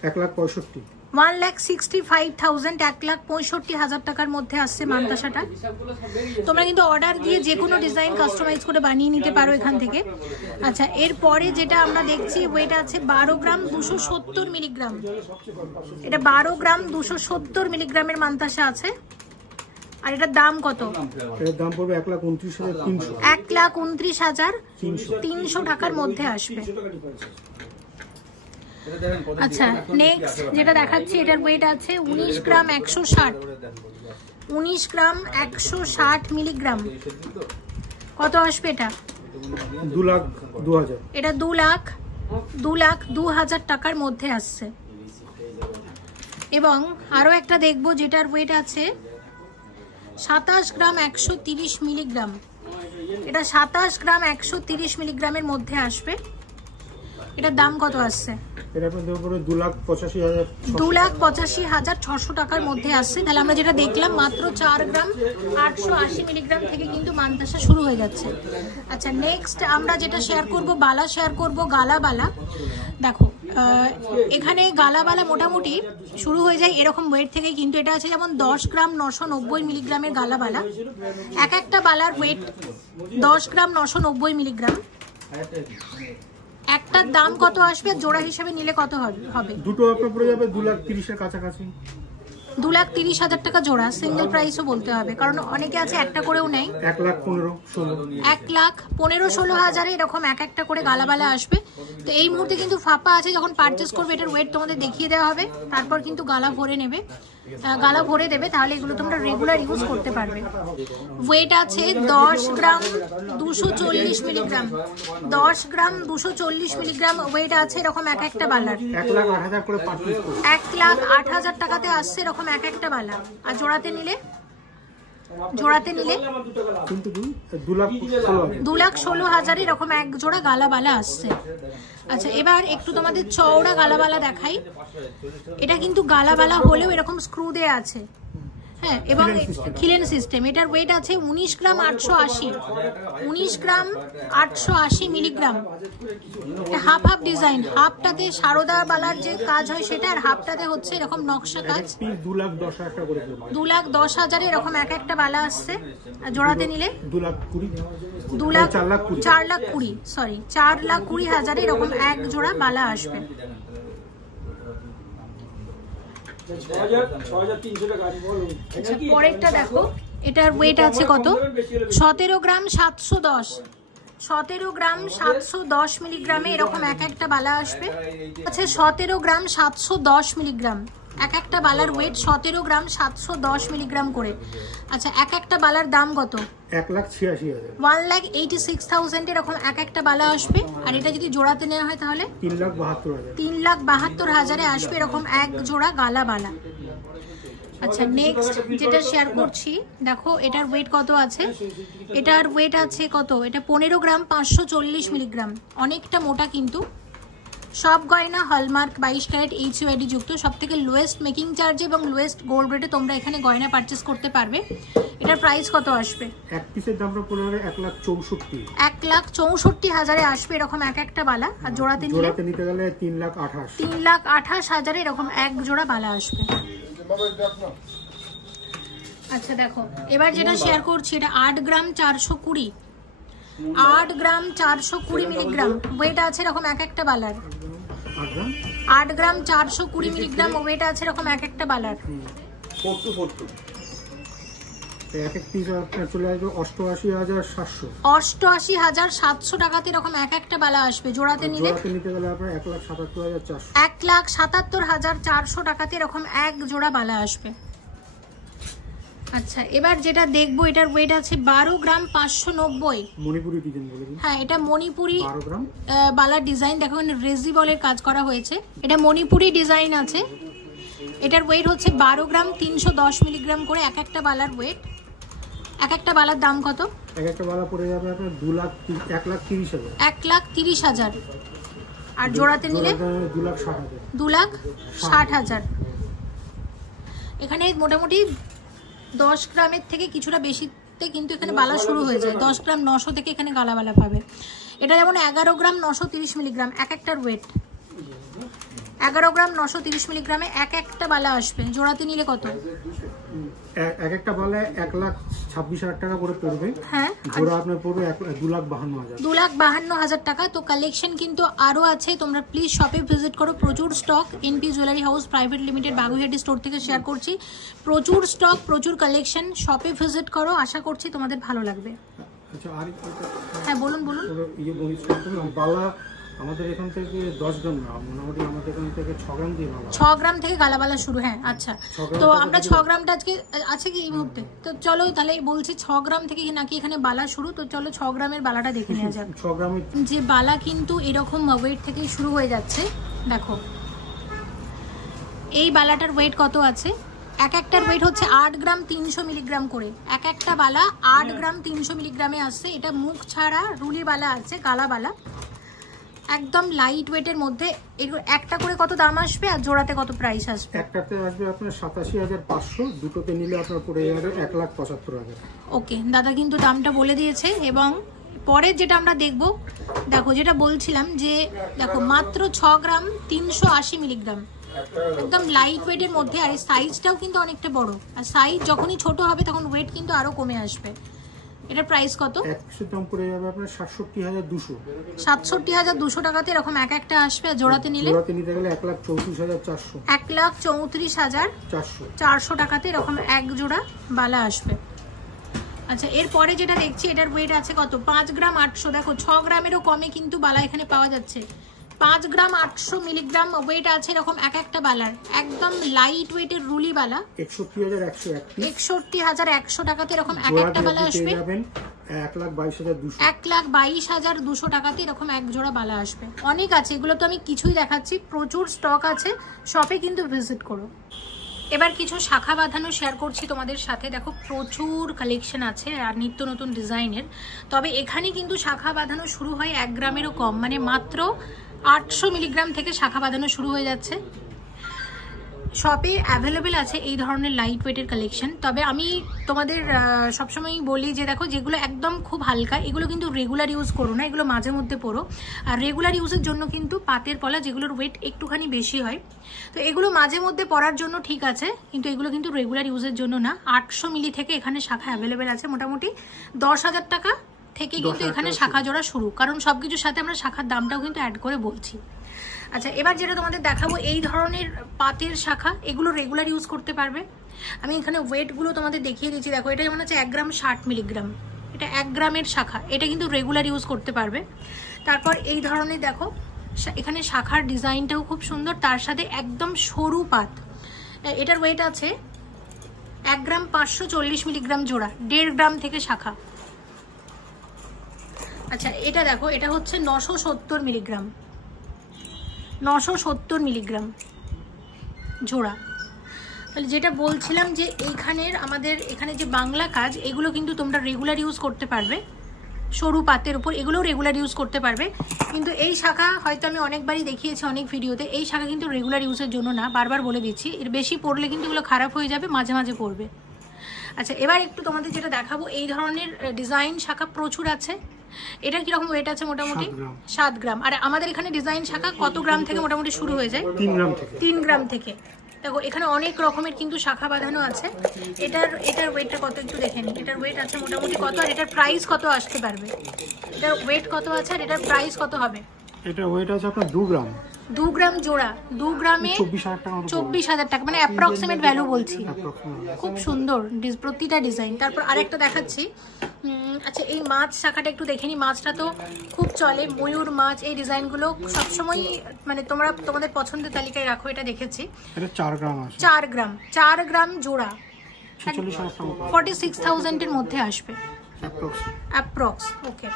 1,65,000। 1,65,000, 1,65,000 টাকার মধ্যে আসছে মান্তাসাটা। তোমরা কিন্তু অর্ডার দিয়ে যে কোনো ডিজাইন কাস্টমাইজ করে বানিয়ে নিতে পারো এখান থেকে। আচ্ছা, এরপরে যেটা আমরা দেখছি ওয়েট আছে 12 গ্রাম 270 মিলিগ্রাম। এটা 12 গ্রাম 270 মিলিগ্রামের মান্তাসা আছে। আর এটার দাম কত? এর দাম পড়বে 1,29,300। 1,29,300 টাকার মধ্যে আসবে। আচ্ছা, নেক্সট যেটা দেখাচ্ছি এটার ওয়েট আছে 19 গ্রাম 160। 19 গ্রাম 160 মিলিগ্রাম। কত আসবে এটা? 2,02,000। এটা 2,02,000 টাকার মধ্যে আসছে। এবং আরো একটা দেখবো যেটার ওয়েট আছে 27 গ্রাম 130 মিলিগ্রাম। এটা 27 গ্রাম 130 মিলিগ্রামের মধ্যে আসবে। এটার দাম কত আসছে? এটা আপনাদের উপরে 2,85,000। 2,85,600 টাকার মধ্যে আসছে। তাহলে আমরা যেটা দেখলাম মাত্র 4 গ্রাম 880 মিলিগ্রাম থেকে কিন্তু মান্তাসা শুরু হয়ে যাচ্ছে। আচ্ছা, নেক্সট আমরা যেটা শেয়ার করব বালা শেয়ার করব গালাবালা। দেখো এখানে গালাবালা মোটামুটি শুরু হয়ে যায় এরকম ওয়েট থেকে, কিন্তু এটা আছে যেমন 10 গ্রাম 990 মিলিগ্রামের গালাবালা। এক একটা বালার ওয়েট 10 গ্রাম 990 মিলিগ্রাম। একটার দাম কত আসবে? জোড়া হিসেবে নিলে কত হবে? দুটো আপনার পড়ে যাবে 2,30,000 এর কাছাকাছি। 2,30,000 টাকা জোড়া। সিঙ্গেল প্রাইসও বলতে হবে, কারণ অনেকে আছে একটা করেও নেয়। 1,15,16,000 এরকম এক একটা করে গালাবালা আসবে। তো এই মুহূর্তে কিন্তু ফাঁপা আছে, যখন পারচেস করবে এটার ওয়েট তোমাদের দেখিয়ে দেওয়া হবে, তারপর কিন্তু গালা ভরে দেবে, তাহলে এগুলো তোমরা রেগুলার ইউজ করতে পারবে। ওয়েট আছে 10 গ্রাম 240 মিলিগ্রাম। 10 গ্রাম 240 মিলিগ্রাম ওয়েট আছে এরকম এক একটা বালার। 1,08,000 টাকাতে আসছে এরকম এক একটা বালা। আর জোড়াতে নিলে 2,16,000 এরকম এক জোড়া গালাবালা আসছে। আচ্ছা, এবার একটু তোমাদের চওড়া গালাবালা দেখাই। এটা কিন্তু গালাবালা হলেও এরকম স্ক্রু দেয়া আছে, হ্যাঁ, এবং খিলেন সিস্টেম। এটার ওয়েট আছে 19 gram 880। 19 gram 880 milligram. Half half design, হাফটাতে সারদা বালার যে কাজ হয় সেটা, আর হাফটাতে হচ্ছে এরকম নকশা কাজ। 2,10,000 এরকম এক একটা বালা আসছে। আর জোড়াতে নিলে 4,20,000 এরকম এক জোড়া বালা আসবে। পরেরটা দেখো, এটার ওয়েট আছে কত? 17 গ্রাম 710। 17 গ্রাম 710 মিলিগ্রামে এরকম এক একটা বালা আসবে। আচ্ছা, 17 গ্রাম 710 মিলিগ্রাম। এক একটা বালার ওয়েট 17 গ্রাম 710 মিলিগ্রাম করে। আচ্ছা, এক একটা বালার দাম কত? 1,86,000, 1,86,000 এরকম এক একটা বালা আসবে। আর এটা যদি জোড়াতে নেওয়া হয় তাহলে 3,72,000, 3,72,000 আসবে এরকম এক জোড়া গালা বালা। আচ্ছা, নেক্সট যেটা শেয়ার করছি, দেখো এটার ওয়েট কত আছে। এটার ওয়েট আছে কত? এটা 15 গ্রাম 540 মিলিগ্রাম, অনেকটা মোটা কিন্তু। সব গয়না হলমার্ক 22 ক্যারেট HUID যুক্ত, সব থেকে লোয়েস্ট মেকিং চার্জ এবং লোয়েস্ট গোল্ড রেটে তোমরা এখানে গয়না পারচেস করতে পারবে। এটার প্রাইস কত আসবে? এক পিসের দামটা পড়ে যাবে 1,64,000, 1,64,000 আসবে এরকম এক একটা বালা। আর জোড়াতে নিতে গেলে 3,28,000, 3,28,000 এরকম এক জোড়া বালা আসবে। আচ্ছা দেখো, এবার যেটা শেয়ার করছি এটা 8 গ্রাম 420, 8 গ্রাম 420 মিলিগ্রাম ওয়েট আছে এরকম এক একটা বালার। 8 গ্রাম 420 মিলিগ্রাম ওয়েট আছে এরকম এক একটা বালার। এক এক পিস চলে আসবে 88,700, 88,700 টাকাতে এরকম এক একটা বালা আসবে। জোড়াতে নিতে গেলে আপনার 1,77,400, 1,77,400 টাকাতে এরকম এক জোড়া বালা আসবে। আচ্ছা, এবার যেটা দেখবো এটার ওয়েট আছে 12 গ্রাম 590, মণিপুরি ডিজাইন বলে দিন। হ্যাঁ, এটা মণিপুরি 12 গ্রাম বালার ডিজাইন। দেখো এখানে রেজিবলের কাজ করা হয়েছে, এটা মণিপুরি ডিজাইন আছে। এটার ওয়েট হচ্ছে 12 গ্রাম 310 মিলিগ্রাম করে এক একটা বালার ওয়েট। এক একটা বালার দাম কত? এক একটা বালা পড়ে যাবে আপনার 1,30,000, 1,30,000। আর জোড়াতে নিলে 2,60,000, 2,60,000। এখানে মোটামুটি 10 গ্রামের থেকে কিছুটা বেশিতে কিন্তু এখানে বালা শুরু হয়ে যায়। 10 গ্রাম 900 থেকে এখানে গালা বালা পাবে। এটা যেমন 11 গ্রাম 930 মিলিগ্রাম এক একটার ওয়েট। 11 গ্রাম 930 মিলিগ্রামে এক একটা বালা আসবে। জোড়াতে নিলে কত? এক একটা বালা 1,26,000 টাকা করে পড়বে। হ্যাঁ, জোড়া আপনার পড়বে 2,52,000, 2,52,000 টাকা। তো কালেকশন কিন্তু আরো আছে, তোমরা প্লিজ শপে ভিজিট করো। প্রচুর stock NP jewellery house private limited Baguiati store থেকে শেয়ার করছি। প্রচুর স্টক, প্রচুর কালেকশন, শপে ভিজিট করো। আশা করছি তোমাদের ভালো লাগবে। আচ্ছা, আর হ্যাঁ বলুন। বালা আমাদের এখান থেকে 10 গ্রাম না, মোটামুটি আমাদের এখান থেকে 6 গ্রাম দিয়ে বালা, 6 গ্রাম থেকে গালাবালা শুরু। হ্যাঁ আচ্ছা, তো আমরা 6 গ্রামটা আজকে আছে কি এই মুহূর্তে? তো চলো তাহলে বলছি 6 গ্রাম থেকে নাকি এখানে বালা শুরু। তো চলো 6 গ্রামের বালাটা দেখে নেওয়া যাক। 6 গ্রামের যে বালা কিন্তু এরকম ওয়েট থেকেই শুরু হয়ে যাচ্ছে। দেখো এই বালাটার ওয়েট কত আছে। এক একটার ওয়েট হচ্ছে 8 গ্রাম 300 মিলিগ্রাম করে। এক একটা বালা 8 গ্রাম 300 মিলিগ্রামে আসছে। এটা মুখ ছাড়া রুলি বালা আছে, গালা বালা, একদম লাইট ওয়েটের মধ্যে। একটা করে কত দাম আসবে আর জোড়াতে কত প্রাইস আসবে? একটাতে আসবে আপনার 87,500, দুটোতে নিলে আপনার পড়ে যাবে 1,75,000। ওকে, দাদা কিন্তু দামটা বলে দিয়েছে। এবং পরের যেটা আমরা দেখব, দেখো যেটা বলছিলাম যে দেখো মাত্র 6 গ্রাম 380 মিলিগ্রাম, একদম লাইট ওয়েটের মধ্যে। আর এই সাইজটাও কিন্তু অনেকটা বড়। আর সাইজ যখনই ছোট হবে তখন ওয়েট কিন্তু আরো কমে আসবে। এটার প্রাইস কত? এক পিসের দাম পড়ে যাবে আপনার 67,200, 67,200 টাকাতে এরকম এক একটা আসবে। আর জোড়াতে নিলে নিতে গেলে 1,34,400, 1,34,400 টাকাতে এরকম এক জোড়া বালা আসবে। আচ্ছা, এরপরে যেটা দেখছি এটার ওয়েট আছে কত? 5 গ্রাম 800। দেখো 6 গ্রামেরও কমে কিন্তু বালা এখানে পাওয়া যাচ্ছে। 5 গ্রাম 800 মিলিগ্রাম ওয়েট আছে এরকম এক একটা বালার, একদম লাইট ওয়েটের রুলি বালা। 61,101 টাকাতে এরকম এক একটা বালা আসবে। 1,22,200 টাকাতে এরকম এক জোড়া বালা আসবে। অনেক আছে, এগুলো তো আমি কিছুই দেখাচ্ছি, প্রচুর স্টক আছে। শপে কিন্তু ভিজিট করো। এবার কিছু শাখা বাঁধানো শেয়ার করছি তোমাদের সাথে। দেখো প্রচুর কালেকশন আছে আর নিত্য নতুন ডিজাইনের। তবে এখানে কিন্তু শাখা বাঁধানো শুরু হয় 1 গ্রামেরও কম, মানে মাত্র 800 মিলিগ্রাম থেকে শাখা বাঁধানো শুরু হয়ে যাচ্ছে। শপে অ্যাভেলেবেল আছে এই ধরনের লাইট ওয়েটের কালেকশন। তবে আমি তোমাদের সবসময়ই বলি যে দেখো যেগুলো একদম খুব হালকা এগুলো কিন্তু রেগুলার ইউজ করো না, এগুলো মাঝে মধ্যে পরো। আর রেগুলার ইউজের জন্য কিন্তু পাতের পলা যেগুলোর ওয়েট একটুখানি বেশি হয়, তো এগুলো মাঝে মধ্যে পরার জন্য ঠিক আছে, কিন্তু এগুলো কিন্তু রেগুলার ইউজের জন্য না। 800 মিলি থেকে এখানে শাখা অ্যাভেলেবেল আছে। মোটামুটি 10,000 টাকা থেকে কিন্তু এখানে শাখা জোড়া শুরু, কারণ সবকিছুর সাথে আমরা শাখার দামটাও কিন্তু অ্যাড করে বলছি। আচ্ছা, এবার যেটা তোমাদের দেখাবো এই ধরনের পাতের শাখা, এগুলো রেগুলার ইউজ করতে পারবে। আমি এখানে ওয়েটগুলো তোমাদের দেখিয়ে দিচ্ছি। দেখো এটা যেমন হচ্ছে 1 গ্রাম 60 মিলিগ্রাম, এটা 1 গ্রামের শাখা, এটা কিন্তু রেগুলার ইউজ করতে পারবে। তারপর এই ধরনের দেখো এখানে শাখার ডিজাইনটাও খুব সুন্দর, তার সাথে একদম সরু পাত, এটার ওয়েট আছে 1 গ্রাম 540 মিলিগ্রাম জোড়া, 1.5 গ্রাম থেকে শাখা। আচ্ছা এটা দেখো, এটা হচ্ছে 970 মিলিগ্রাম, 970 মিলিগ্রাম জোড়া। তাহলে যেটা বলছিলাম যে এইখানের আমাদের এখানে যে বাংলা কাজ, এগুলো কিন্তু তোমরা রেগুলার ইউজ করতে পারবে, সরু পাতের উপর এগুলোও রেগুলার ইউজ করতে পারবে। কিন্তু এই শাখা হয়তো আমি অনেকবারই দেখিয়েছি অনেক ভিডিওতে, এই শাখা কিন্তু রেগুলার ইউজের জন্য না, বারবার বলে দিচ্ছি। এর বেশি পড়লে কিন্তু এগুলো খারাপ হয়ে যাবে, মাঝে মাঝে পড়বে। আচ্ছা এবার একটু তোমাদের যেটা দেখাবো, এই ধরনের ডিজাইন শাখা প্রচুর আছে। এটা কিরকম ওয়েট আছে? মোটামুটি 7 গ্রাম। আর আমাদের এখানে ডিজাইন শাখা কত গ্রাম থেকে মোটামুটি শুরু হয়ে যায়? 3 গ্রাম থেকে। দেখো এখানে অনেক রকমের কিন্তু শাখা বাঁধানো আছে। এটার ওয়েটটা কত একটু দেখে নিই। এটার ওয়েট আছে মোটামুটি কত, আর এটার প্রাইস কত আসতে পারবে? এটার ওয়েট কত আছে আর এটার প্রাইস কত হবে? এটা ওয়েট আছে আপনার 2 গ্রাম। 2 গ্রাম জোড়া, 2 গ্রামে 24,000 টাকা, মানে অ্যাপ্রক্সিমেট ভ্যালু বলছি। খুব সুন্দর প্রতিটা ডিজাইন। তারপর আরেকটা দেখাচ্ছি। আচ্ছা এই মাছ শাখাটা একটু দেখে নিই। মাছটা তো খুব চলে, ময়ূর মাছ, এই ডিজাইনগুলো সবসময় মানে তোমরা তোমাদের পছন্দের তালিকায় রাখো। এটা দেখেছি, এটা 4 গ্রাম আছে। 4 গ্রাম জোড়া 46,000 এর মধ্যে আসবে অ্যাপ্রক্স। ওকে,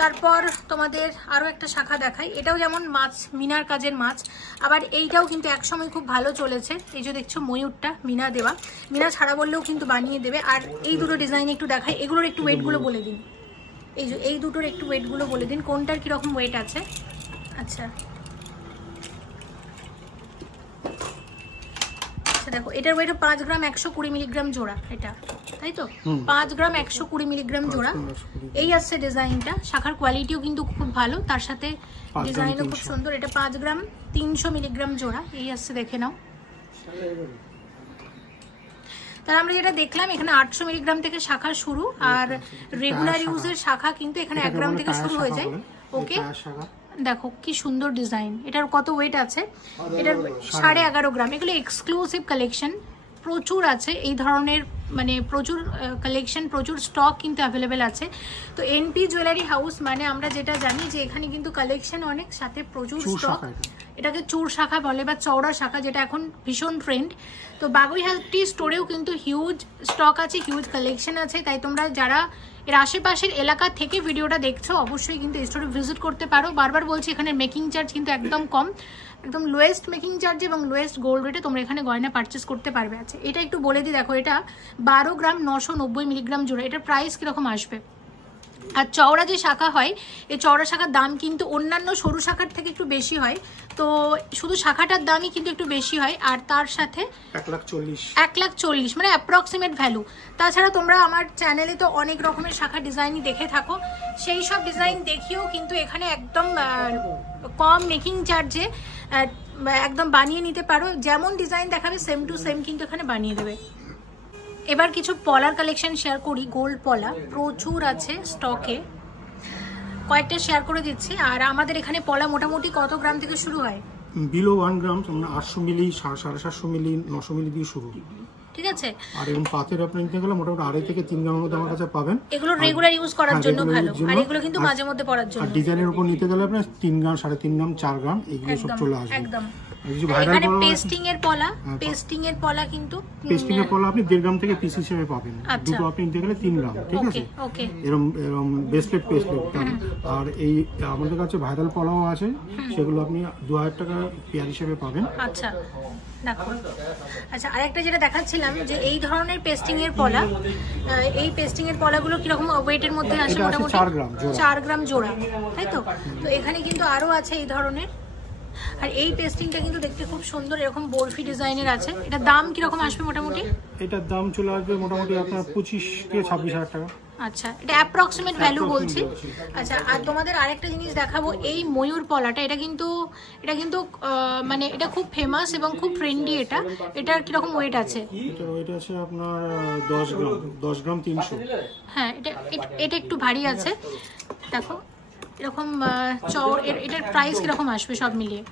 তারপর তোমাদের আরও একটা শাখা দেখাই। এটাও যেমন মাছ, মিনার কাজের মাছ, আবার এইটাও কিন্তু একসময় খুব ভালো চলেছে। এই যে দেখছো ময়ূরটা মিনা দেওয়া, মিনা ছাড়া বললেও কিন্তু বানিয়ে দেবে। আর এই দুটো ডিজাইন একটু দেখাই, এগুলোর একটু ওয়েটগুলো বলে দিন। এই যে এই দুটোর একটু ওয়েটগুলো বলে দিন, কোনটার কীরকম ওয়েট আছে? আচ্ছা দেখো এটার ওয়েট 5 গ্রাম 120 মিলিগ্রাম জোড়া, এটা তাই তো? 5 গ্রাম 120 মিলিগ্রাম জোড়া। এই আসছে ডিজাইনটা, শাখার কোয়ালিটিও কিন্তু খুব ভালো, তার সাথে ডিজাইনও খুব সুন্দর। এটা 5 গ্রাম 300 মিলিগ্রাম জোড়া, এই আসছে, দেখে নাও। তাহলে আমরা যেটা দেখলাম, এখানে 800 মিলিগ্রাম থেকে শাখা শুরু, আর রেগুলার ইউজের শাখা কিন্তু এখানে 1 গ্রাম থেকে শুরু হয়ে যায়। ওকে, দেখো কি সুন্দর ডিজাইন। এটার কত ওয়েট আছে? এটার 11.5 গ্রাম। এগুলো এক্সক্লুসিভ কালেকশন, প্রচুর আছে এই ধরনের, মানে প্রচুর কালেকশন, প্রচুর স্টক কিন্তু অ্যাভেলেবেল আছে। তো এনপি জুয়েলারি হাউস মানে আমরা যেটা জানি যে এখানে কিন্তু কালেকশন অনেক, সাথে প্রচুর স্টক। এটাকে চোর শাখা বলে বা চওড়া শাখা, যেটা এখন ভীষণ ট্রেন্ড। তো বাগুইহাটি স্টোরেও কিন্তু হিউজ স্টক আছে, হিউজ কালেকশন আছে। তাই তোমরা যারা এর আশেপাশের এলাকা থেকে ভিডিওটা দেখছো, অবশ্যই কিন্তু স্টোরে ভিজিট করতে পারো। বারবার বলছি, এখানে মেকিং চার্জ কিন্তু একদম কম, একদম লোয়েস্ট মেকিং চার্জ এবং লোয়েস্ট গোল্ড রেটে তোমরা এখানে গয়না পারচেস করতে পারবে। আছে এটা একটু বলে দিই, দেখো এটা 12 গ্রাম 990 মিলিগ্রাম জোড়া। এটার প্রাইস কিরকম আসবে? আর চওড়া যে শাখা হয়, এই চওড়া শাখার দাম কিন্তু অন্যান্য সরু শাখার থেকে একটু বেশি হয়। তো শুধু শাখাটার দামই কিন্তু একটু বেশি হয়, আর তার সাথে 1,40,000 মানে অ্যাপ্রক্সিমেট ভ্যালু। তাছাড়া তোমরা আমার চ্যানেলে তো অনেক রকমের শাখা ডিজাইনই দেখে থাকো, সেই সব ডিজাইন দেখিও কিন্তু এখানে একদম কম মেকিং চার্জে একদম বানিয়ে নিতে পারো। যেমন ডিজাইন দেখাবে সেম টু সেম কিন্তু এখানে বানিয়ে দেবে। এবার কিছু পলার কালেকশন শেয়ার করি। গোল্ড পলা প্রচুর আছে স্টকে, কয়েকটা শেয়ার করে দিচ্ছি। আর আমাদের এখানে পলা মোটামুটি কত গ্রাম থেকে শুরু হয়? বিলো 1 গ্রাম, 800 মিলি, 750 মিলি, 900 মিলি দিয়ে শুরু, ঠিক আছে। আর এরকম পাতের আপনি নিতে গেলে মোটামুটি 2.5 থেকে 3 গ্রামের মধ্যে আমার কাছে পাবেন। এগুলো রেগুলার ইউজ করার জন্য ভালো, আর এগুলো কিন্তু মাঝে মধ্যে পরার জন্য। আর ডিজাইনের উপর নিতে গেলে আপনার 3 গ্রাম, 3.5 গ্রাম, 4 গ্রাম এগুলো সব চলে আসবে একদম। এখানে পেস্টিং এর পলা, পেস্টিং এর পলা কিন্তু পেস্টিং এর পলা আপনি 1.5 গ্রাম থেকে পিস হিসেবে পাবেন। দুটো আপনি নিতে গেলে 3 গ্রাম, ঠিক আছে। ওকে, এরকম ব্রেসলেট পেস্টলেট। আর এই আমাদের কাছে ভাইরাল পলাও আছে, সেগুলো আপনি 2000 টাকা পেয়ার হিসেবে পাবেন। আচ্ছা দেখো, আচ্ছা আরেকটা যেটা দেখাচ্ছিলাম যে এই ধরনের পেস্টিং এর পলা, এই পেস্টিং এর পলাগুলো কিরকম ওয়েটের মধ্যে আসে? মোটামুটি 4 গ্রাম জোড়া, তাই তো? তো এখানে কিন্তু আরো আছে এই ধরনের। আর এই পেস্টিংটা কিন্তু দেখতে খুব সুন্দর, এরকম বরফি ডিজাইনের আছে। এটা দাম কিরকম আসবে মোটামুটি? এটার দাম চলে আসবে মোটামুটি আপনার 25 থেকে 26,000 টাকা। আচ্ছা, এটা অ্যাপ্রক্সিমেট ভ্যালু বলছি। আচ্ছা, আর তোমাদের আরেকটা জিনিস দেখাবো, এই ময়ূর পলাটা, এটা কিন্তু মানে এটা খুব ফেমাস এবং খুব ট্রেন্ডি। এটার কিরকম ওয়েট আছে? এটার ওয়েট আছে আপনার 10 গ্রাম 300। হ্যাঁ, এটা একটু ভারী আছে। দেখো এরকম এটার প্রাইস কিরকম আসবে সব মিলিয়ে?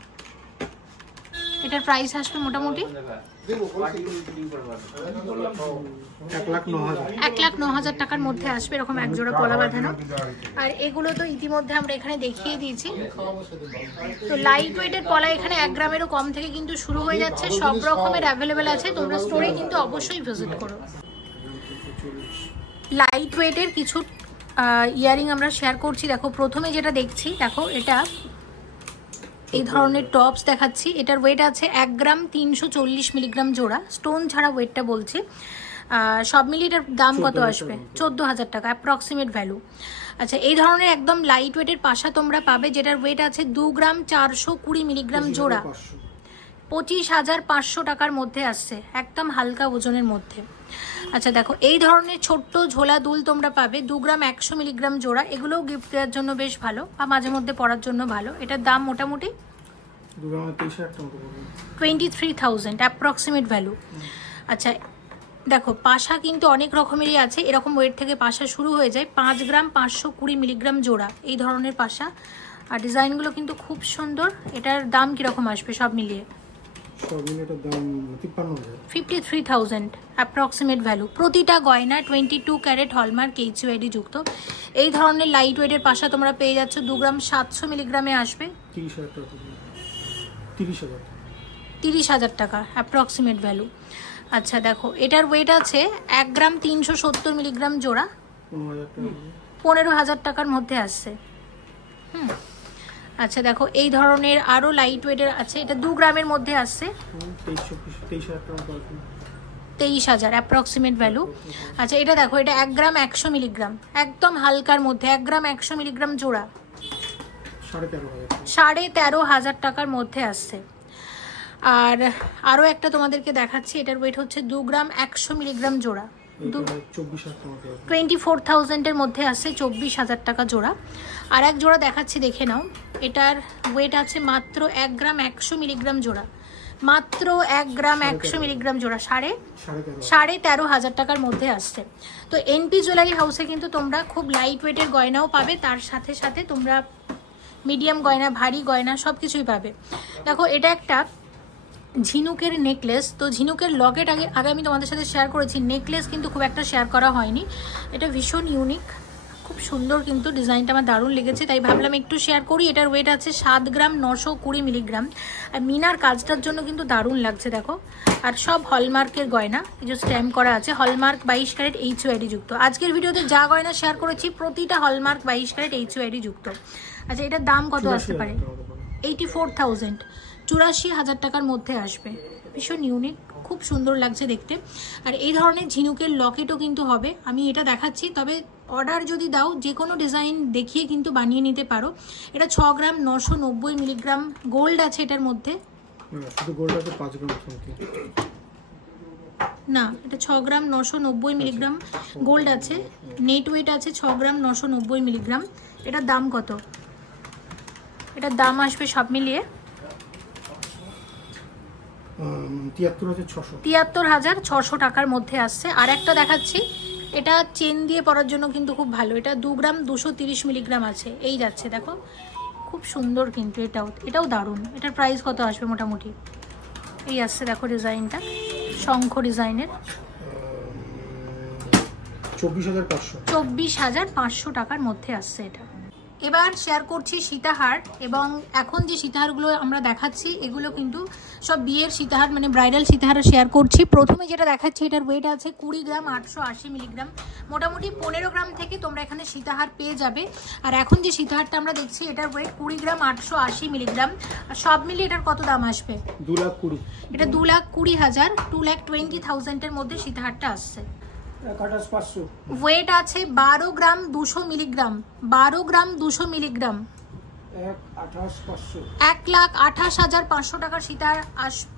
এটার প্রাইস আসবে মোটামুটি 1,09,000 টাকার মধ্যে আসবে এরকম এক জোড়া পলা বাঁধানো। আর এগুলো তো ইতিমধ্যে আমরা এখানে দেখিয়ে দিয়েছি। তো লাইট ওয়েটের পলা এখানে 1 গ্রামেরও কম থেকে কিন্তু শুরু হয়ে যাচ্ছে, সব রকমের অ্যাভেলেবেল আছে, তোমরা স্টোরে কিন্তু অবশ্যই ভিজিট করো। লাইট ওয়েটের কিছু ইয়ারিং আমরা শেয়ার করছি। দেখো প্রথমে যেটা দেখছি, দেখো এটা এই ধরনের টপস দেখাচ্ছি। এটার ওয়েট আছে 1 গ্রাম 340 মিলিগ্রাম জোড়া, স্টোন ছাড়া ওয়েটটা বলছি। সব মিলিয়ে এটার দাম কত আসবে? 14,000 টাকা অ্যাপ্রক্সিমেট ভ্যালু। আচ্ছা, এই ধরনের একদম লাইট ওয়েটের পাশা তোমরা পাবে যেটার ওয়েট আছে 2 গ্রাম 420 মিলিগ্রাম জোড়া, 25,500 টাকার মধ্যে আসছে, একদম হালকা ওজনের মধ্যে। আচ্ছা দেখো, এই ধরনের ছোট্ট ঝোলা দুল তোমরা পাবে 2 গ্রাম 100 মিলিগ্রাম জোড়া, এগুলোও গিফট দেওয়ার জন্য বেশ ভালো বা মাঝে মধ্যে পরার জন্য ভালো। এটার দাম মোটামুটি 23,000 অ্যাপ্রক্সিমেট ভ্যালু। আচ্ছা দেখো, পাশা কিন্তু অনেক রকমেরই আছে, এরকম ওয়েট থেকে পাশা শুরু হয়ে যায় 5 গ্রাম 520 মিলিগ্রাম জোড়া, এই ধরনের পাশা। আর ডিজাইনগুলো কিন্তু খুব সুন্দর। এটার দাম কীরকম আসবে সব মিলিয়ে? 53,000 অ্যাপ্রক্সিমেট ভ্যালু। প্রতিটা গয়না 22 ক্যারেট হলমার্ক HUID যুক্ত। এই ধরনের লাইট ওয়েটের পাশা তোমরা পেয়ে যাচ্ছ 2 গ্রাম 700 মিলিগ্রামে আসবে 30,000 টাকা অ্যাপ্রক্সিমেট ভ্যালু। আচ্ছা দেখো, এটার ওয়েট আছে 1 গ্রাম 370 মিলিগ্রাম জোড়া, 15,000 টাকার মধ্যে আসছে। আচ্ছা দেখো, এই ধরনের আরো লাইট ওয়েটের আছে, এটা 2 গ্রামের মধ্যে আসছে 23,000 অ্যাপ্রক্সিমেট ভ্যালু। আচ্ছা এটা দেখো, এটা 1 গ্রাম 100 মিলিগ্রাম, একদম হালকার মধ্যে, 1 গ্রাম 100 মিলিগ্রাম জোড়া, 13,500 টাকার মধ্যে আসছে। আর আরো একটা তোমাদেরকে দেখাচ্ছি, এটার ওয়েট হচ্ছে 2 গ্রাম 100 মিলিগ্রাম জোড়া, 24,000 এর মধ্যে আসছে, 24,000 টাকা জোড়া। আর এক জোড়া দেখাচ্ছি, দেখে নাও। এটার ওয়েট আছে মাত্র 1 গ্রাম 100 মিলিগ্রাম জোড়া, মাত্র 1 গ্রাম 100 মিলিগ্রাম জোড়া, 13,500 টাকার মধ্যে আসছে। তো এনপি জুয়েলারি হাউসে কিন্তু তোমরা খুব লাইট ওয়েটের গয়নাও পাবে, তার সাথে সাথে তোমরা মিডিয়াম গয়না, ভারী গয়না সব কিছুই পাবে। দেখো, এটা একটা ঝিনুকের নেকলেস। তো ঝিনুকের লকেট আগে আমি তোমাদের সাথে শেয়ার করেছি, নেকলেস কিন্তু খুব একটা শেয়ার করা হয়নি। এটা ভীষণ ইউনিক, খুব সুন্দর, কিন্তু ডিজাইনটা আমার দারুণ লেগেছে, তাই ভাবলাম একটু শেয়ার করি। এটার ওয়েট আছে 7 গ্রাম 920 মিলিগ্রাম। আর মিনার কাজটার জন্য কিন্তু দারুণ লাগছে দেখো। আর সব হলমার্কের গয়না, এই যে স্ট্যাম্প করা আছে, হলমার্ক 22 ক্যারেট HUID যুক্ত। আজকের ভিডিওতে যা গয়না শেয়ার করেছি প্রতিটা হলমার্ক 22 ক্যারেট HUID যুক্ত। আচ্ছা, এটার দাম কত আসতে পারে? 84,000, 84,000 টাকার মধ্যে আসবে। ভীষণ ইউনিক, খুব সুন্দর লাগছে দেখতে। আর এই ধরনের ঝিনুকের লকেটও কিন্তু হবে, আমি এটা দেখাচ্ছি, তবে অর্ডার যদি দাও যে কোনো ডিজাইন দেখিয়ে কিন্তু বানিয়ে নিতে পারো। এটা 6 গ্রাম 990 মিলিগ্রাম গোল্ড আছে এটার মধ্যে, না এটা 6 গ্রাম 990 মিলিগ্রাম গোল্ড আছে, নেট ওয়েট আছে 6 গ্রাম 990 মিলিগ্রাম। এটার দাম কত? এটার দাম আসবে সব মিলিয়ে 73,600 টাকার মধ্যে আসছে। আর একটা দেখাচ্ছি, এটা চেন দিয়ে পরার জন্য কিন্তু খুব ভালো। এটা 2 গ্রাম 230 মিলিগ্রাম আছে, এই যাচ্ছে দেখো, খুব সুন্দর কিন্তু এটাও দারুণ। এটার প্রাইস কত আসবে মোটামুটি? এই আসছে দেখো ডিজাইনটা, শঙ্খ ডিজাইনের, 24,500 টাকার মধ্যে আসছে এটা। এবার শেয়ার করছি সীতাহার, এবং এখন যে সীতাহারগুলো আমরা দেখাচ্ছি এগুলো কিন্তু সব বিয়ের সীতাহার, মানে ব্রাইডাল সীতাহার শেয়ার করছি। প্রথমে যেটা দেখাচ্ছি এটার ওয়েট আছে 20 গ্রাম 880 মিলিগ্রাম, মোটামুটি 15 গ্রাম থেকে তোমরা এখানে সীতাহার পেয়ে যাবে। আর এখন যে সীতাহারটা আমরা দেখছি এটার ওয়েট 20 গ্রাম 880 মিলিগ্রাম। আর সব মিলিয়ে এটার কত দাম আসবে? 2,20,000, এটা 2,20,000, 2,20,000 এর মধ্যে সীতাহারটা আসছে। ওয়েট আছে 12 গ্রাম 200 মিলিগ্রাম, 12 গ্রাম 200 মিলিগ্রাম, 1,28,500 টাকার সীতাহার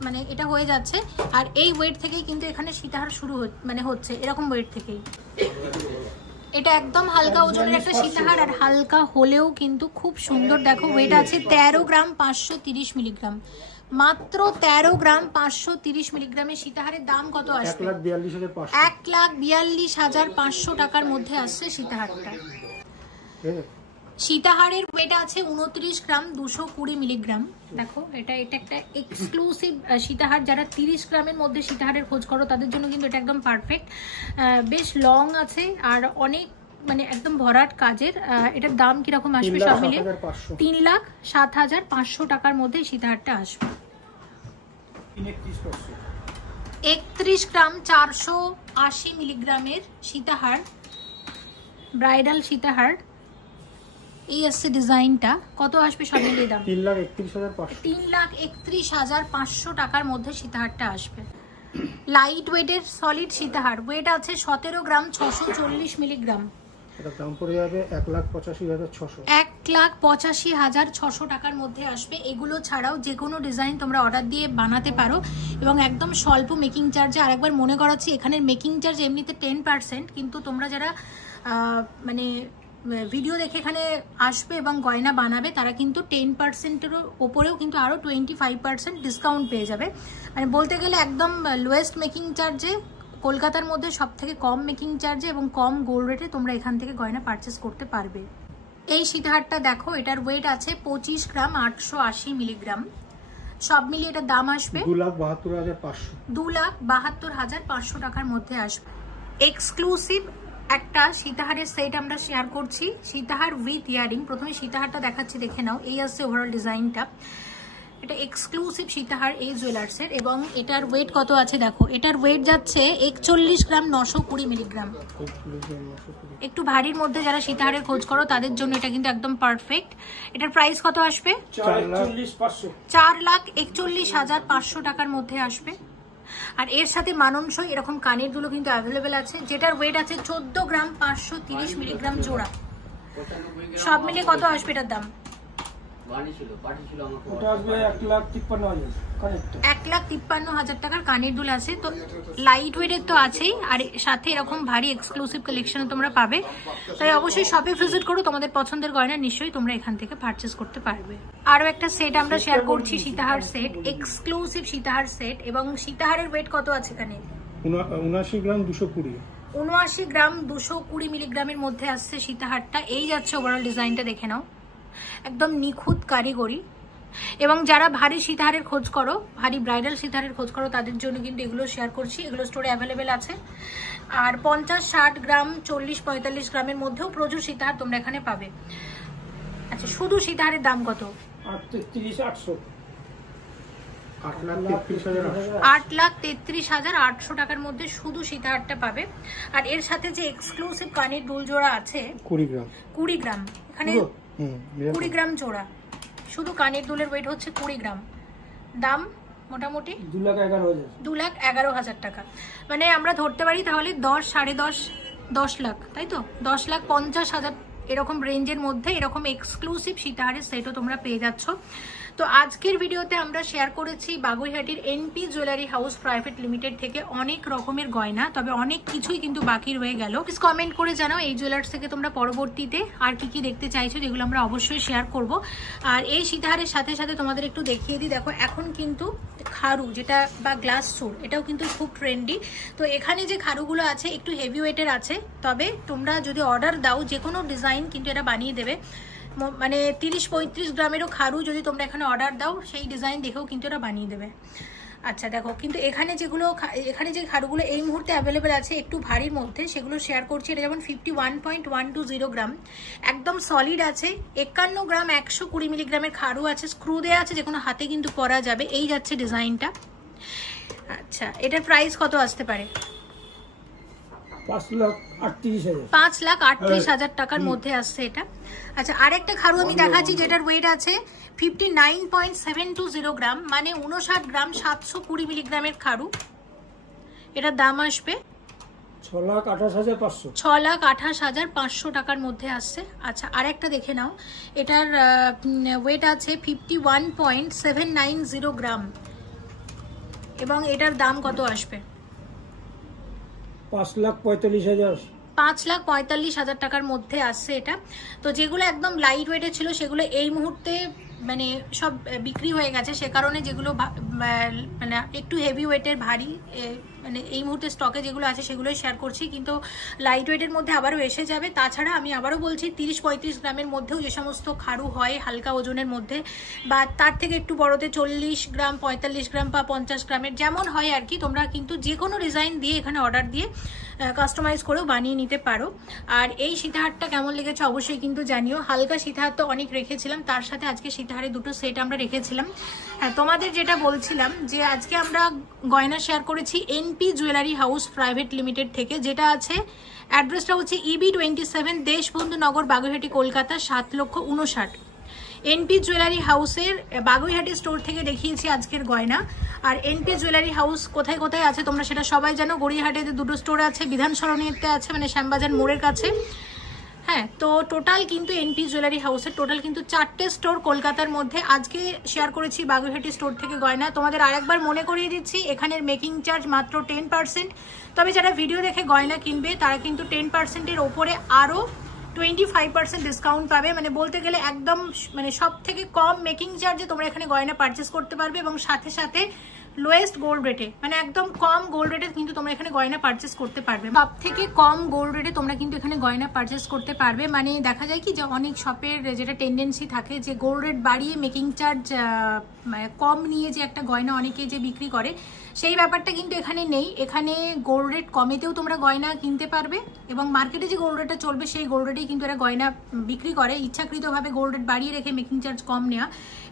মানে এটা হয়ে যাচ্ছে। আর এই ওয়েট থেকেই কিন্তু এখানে সীতাহার শুরু হচ্ছে, এরকম ওয়েট থেকেই। এটা একদম হালকা ওজনের একটা সীতাহার, আর হালকা হলেও কিন্তু খুব সুন্দর। দেখো, ওয়েট আছে 13 গ্রাম 530 মিলিগ্রাম, মাত্র 13 গ্রাম 530 মিলিগ্রামের সীতাহারের দাম কত আসবে? 1,42,500 টাকার মধ্যে আসছে সীতাহারটা। সীতাহারের ওয়েট আছে 29 গ্রাম 220 মিলিগ্রাম। দেখো এটা একটা এক্সক্লুসিভ সীতাহার, যারা 30 গ্রামের মধ্যে সীতাহারের খোঁজ করো তাদের জন্য কিন্তু এটা একদম পারফেক্ট। বেশ লং আছে আর অনেক মানে একদম ভরাট কাজের। এটার দাম কিরকম আসবে সব মিলিয়ে? 3,07,500 টাকার মধ্যে সীতাহারটা আসবে। 31 গ্রাম 480 মিলিগ্রামের সীতাহার, ব্রাইডাল সীতাহার। এই আসছে ডিজাইনটা, কত আসবে সব মিলিয়ে দাম? 3,31,500 টাকার মধ্যে সীতাহারটা আসবে। লাইট ওয়েটের সলিড সীতাহার, ওয়েট আছে 17 গ্রাম 640 মিলিগ্রাম। এটার দাম পড়ে যাবে 1,85,600। 1,85,600 টাকার মধ্যে আসবে। এগুলো ছাড়াও যে কোনো ডিজাইন তোমরা অর্ডার দিয়ে বানাতে পারো এবং একদম স্বল্প মেকিং চার্জে। আরেকবার মনে করাচ্ছি, এখানের মেকিং চার্জ এমনিতে 10%, কিন্তু তোমরা যারা মানে ভিডিও দেখে এখানে আসবে এবং গয়না বানাবে তারা কিন্তু 10%-এর ওপরেও কিন্তু আরও 25% ডিসকাউন্ট পেয়ে যাবে। মানে বলতে গেলে একদম লোয়েস্ট মেকিং চার্জে, কলকাতার মধ্যে সব থেকে কম মেকিং চার্জে এবং কম গোল্ড রেটে তোমরা এখান থেকে গয়না পারচেস করতে পারবে। এই সীতাহারটা দেখো, এটার ওয়েট আছে 25 গ্রাম 880 মিলিগ্রাম। সব মিলিয়ে এটার দাম আসবে 2,72,500। 2,72,500 টাকার মধ্যে আসবে। এক্সক্লুসিভ একটা সীতাহারের সেট আমরা শেয়ার করছি, সীতাহার উইথ ইয়ারিং। প্রথমে সীতাহারটা দেখাচ্ছি, দেখে নাও। এই আসছে ওভারঅল ডিজাইনটা। এটা এক্সক্লুসিভ সীতাহার এই জুয়েলার্সের, এবং এটার ওয়েট কত আছে দেখো। এটার ওয়েট যাচ্ছে 41 গ্রাম 920 মিলিগ্রাম। একটু ভারীর মধ্যে যারা সীতাহারের খোঁজ করো তাদের জন্য এটা কিন্তু একদম পারফেক্ট। এটার প্রাইস কত আসবে? 4,41,500 টাকার মধ্যে আসবে। আর এর সাথে মানানসই এরকম কানের দুলো কিন্তু অ্যাভেলেবেল আছে, যেটার ওয়েট আছে 14 গ্রাম 530 মিলিগ্রাম জোড়া। সব মিলিয়ে কত আসবে এটার দাম? 1,53,000 টাকার কানের দুল আছে। তো লাইট ওয়েটের তো আছেই, আর সাথে এরকম ভারী এক্সক্লুসিভ কালেকশন তোমরা পাবে। তাই অবশ্যই শপে ভিজিট করো, তোমাদের পছন্দের গয়না নিশ্চয়ই তোমরা এখান থেকে পারচেস করতে পারবে। আরো একটা সেট আমরা শেয়ার করছি, সীতাহার সেট, এক্সক্লুসিভ সীতাহার সেট। এবং সীতাহারের ওয়েট কত আছে এখানে? 79 গ্রাম 220। 79 গ্রাম 220 মিলিগ্রামের মধ্যে আসছে সীতাহারটা। এই যাচ্ছে ওভারঅল ডিজাইনটা, দেখে নাও। একদম নিখুঁত কারিগরি। এবং যারা ভারী সীতাহারের খোঁজ করো, ভারী ব্রাইডাল সীতাহারের খোঁজ করো তাদের জন্য কিন্তু এগুলো শেয়ার করছি। এগুলো স্টোরে অ্যাভেলেবেল আছে। আর 50-60 গ্রাম 40-45 গ্রামের মধ্যেও প্রচুর সীতাহার তোমরা এখানে পাবে। আচ্ছা, শুধু সীতাহারের দাম কত? 8,33,800 টাকার মধ্যে শুধু সীতাহারটা পাবে। আর এর সাথে যে এক্সক্লুসিভ কানের দুল জোড়া আছে 20 গ্রাম, এখানে 20 গ্রাম জোড়া। শুধু কানের দুলের ওয়েট হচ্ছে 20 গ্রাম। দাম মোটামুটি 2,11,000 টাকা। মানে আমরা ধরতে পারি তাহলে 10 লাখ, তাই তো? 10,50,000 এরকম রেঞ্জের মধ্যে এরকম এক্সক্লুসিভ সীতাহারের সেটও তোমরা পেয়ে যাচ্ছ। তো আজকের ভিডিওতে আমরা শেয়ার করেছি বাগুইহাটির NP jewellery house private limited থেকে অনেক রকমের গয়না, তবে অনেক কিছুই কিন্তু বাকি রয়ে গেল। প্লিজ কমেন্ট করে জানাও এই জুয়েলার্স থেকে তোমরা পরবর্তীতে আর কি কি দেখতে চাইছো, যেগুলো আমরা অবশ্যই শেয়ার করব। আর এই সীতাহারের সাথে সাথে তোমাদের একটু দেখিয়ে দিই, দেখো এখন কিন্তু খারু যেটা বা গ্লাস সুর, এটাও কিন্তু খুব ট্রেন্ডি। তো এখানে যে খারুগুলো আছে একটু হেভি ওয়েটের আছে, তবে তোমরা যদি অর্ডার দাও যে কোনো ডিজাইন কিন্তু এটা বানিয়ে দেবে। মানে 30-35 গ্রামেরও খারু যদি তোমরা এখানে অর্ডার দাও সেই ডিজাইন দেখেও কিন্তু এটা বানিয়ে দেবে। আচ্ছা দেখো, কিন্তু এখানে যে খারুগুলো এই মুহূর্তে অ্যাভেলেবেল আছে একটু ভারীর মধ্যে, সেগুলো শেয়ার করছি। এটা যেমন 51.120 গ্রাম, একদম সলিড আছে। 51 গ্রাম 120 মিলিগ্রামের খারু আছে, স্ক্রু দেওয়া আছে, যে কোনো হাতে কিন্তু পরা যাবে। এই যাচ্ছে ডিজাইনটা। আচ্ছা, এটার প্রাইস কত আসতে পারে? 5,38,000 টাকার মধ্যে আসছে এটা। আচ্ছা, আরেকটা খারু আমি দেখাচ্ছি যেটার ওয়েট আছে 59.720 গ্রাম, মানে 59 গ্রাম 720 মিলিগ্রামের খারু। এটার দাম আসবে 6,28,500 টাকার মধ্যে আসছে। আচ্ছা, আরেকটা দেখে নাও, এটার ওয়েট আছে 51.790 গ্রাম, এবং এটার দাম কত আসবে? 5,45,000 টাকার মধ্যে আসছে এটা। তো যেগুলো একদম লাইট ওয়েটের ছিল সেগুলো এই মুহূর্তে মানে সব বিক্রি হয়ে গেছে, সে কারণে যেগুলো মানে একটু হেভি ওয়েটের ভারী মানে এই মুহূর্তে স্টকে যেগুলো আছে সেগুলোই শেয়ার করছি, কিন্তু লাইট ওয়েটের মধ্যে আবারও এসে যাবে। তাছাড়া আমি আবারও বলছি 30-35 গ্রামের মধ্যেও যে সমস্ত খাড়ু হয় হালকা ওজনের মধ্যে, বা তার থেকে একটু বড়তে 40 গ্রাম 45 গ্রাম বা 50 গ্রামের যেমন হয় আর কি, তোমরা কিন্তু যে কোনো ডিজাইন দিয়ে এখানে অর্ডার দিয়ে কাস্টমাইজ করেও বানিয়ে নিতে পারো। আর এই সীতাহারটা কেমন লেগেছে অবশ্যই কিন্তু জানিও। হালকা সীতাহার তো অনেক রেখেছিলাম, তার সাথে আজকে সীতাহারের দুটো সেট আমরা রেখেছিলাম। হ্যাঁ, তোমাদের যেটা বলছিলাম যে আজকে আমরা গয়না শেয়ার করেছি NP jewellery house private limited থেকে, যেটা আছে অ্যাড্রেসটা হচ্ছে EB27 Deshbandhu Nagar, Baguiati, Kolkata 7,59,000। NP jewellery হাউসের বাগুইহাটি স্টোর থেকে দেখিয়েছি আজকের গয়না। আর এনপি জুয়েলারি হাউস কোথায় কোথায় আছে তোমরা সেটা সবাই জানো। গড়িয়াহাটেতে দুটো স্টোর আছে, বিধান সরণিতে আছে মানে শ্যামবাজার মোড়ের কাছে। হ্যাঁ, তো টোটাল কিন্তু এনপি জুয়েলারি হাউসের টোটাল কিন্তু 4টে স্টোর কলকাতার মধ্যে। আজকে শেয়ার করেছি বাগুইহাটি স্টোর থেকে গয়না। তোমাদের আরেকবার মনে করিয়ে দিচ্ছি, এখানের মেকিং চার্জ মাত্র 10%। তবে যারা ভিডিও দেখে গয়না কিনবে তারা কিন্তু 10%-এর ওপরে আরও 25% ডিসকাউন্ট পাবে। মানে বলতে গেলে একদম মানে সব থেকে কম মেকিং চার্জে তোমরা এখানে গয়না পারচেস করতে পারবে, এবং সাথে সাথে লোয়েস্ট গোল্ড রেটে, মানে একদম কম গোল্ড রেটে কিন্তু তোমরা এখানে গয়না পারচেস করতে পারবে। সব থেকে কম গোল্ড রেটে তোমরা কিন্তু এখানে গয়না পারচেস করতে পারবে। মানে দেখা যায় কি যে অনেক শপের যেটা টেন্ডেন্সি থাকে যে গোল্ড রেট বাড়িয়ে মেকিং চার্জ কম নিয়ে যে একটা গয়না অনেকে যে বিক্রি করে, সেই ব্যাপারটা কিন্তু এখানে নেই। এখানে গোল্ড রেট কমেতেও তোমরা গয়না কিনতে পারবে, এবং মার্কেটে যে গোল্ড রেটটা চলবে সেই গোল্ড রেটেই কিন্তু এরা গয়না বিক্রি করে। ইচ্ছাকৃতভাবে গোল্ড রেট বাড়িয়ে রেখে মেকিং চার্জ কম নেওয়া,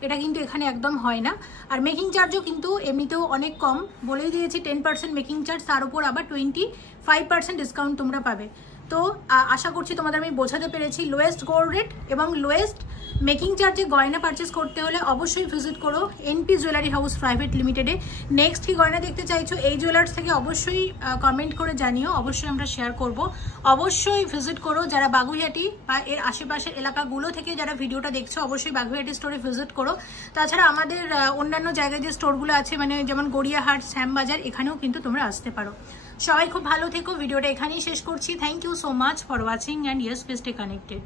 এটা কিন্তু এখানে একদম হয় না। আর মেকিং চার্জও কিন্তু এমনিতেও অনেক কম, বলেই দিয়েছি 10% মেকিং চার্জ, তার উপর আবার 25% ডিসকাউন্ট তোমরা পাবে। তো আশা করছি তোমাদের আমি বোঝাতে পেরেছি। লোয়েস্ট গোল্ড রেট এবং লোয়েস্ট মেকিং চার্জে গয়না পারচেস করতে হলে অবশ্যই ভিজিট করো এনপি জুয়েলারি হাউস প্রাইভেট লিমিটেডে। নেক্সট কি গয়না দেখতে চাইছো এই জুয়েলার্স থেকে অবশ্যই কমেন্ট করে জানিও, অবশ্যই আমরা শেয়ার করব। অবশ্যই ভিজিট করো যারা বাগুইহাটি বা এর আশেপাশের এলাকাগুলো থেকে যারা ভিডিওটা দেখছো, অবশ্যই বাগুইহাটি স্টোরে ভিজিট করো। তাছাড়া আমাদের অন্যান্য জায়গায় যে স্টোরগুলো আছে মানে যেমন গড়িয়াহাট, শ্যামবাজার, এখানেও কিন্তু তোমরা আসতে পারো। সবাই খুব ভালো থেকো। ভিডিওটা এখানেই শেষ করছি। Thank you so much for watching and yes, please stay connected.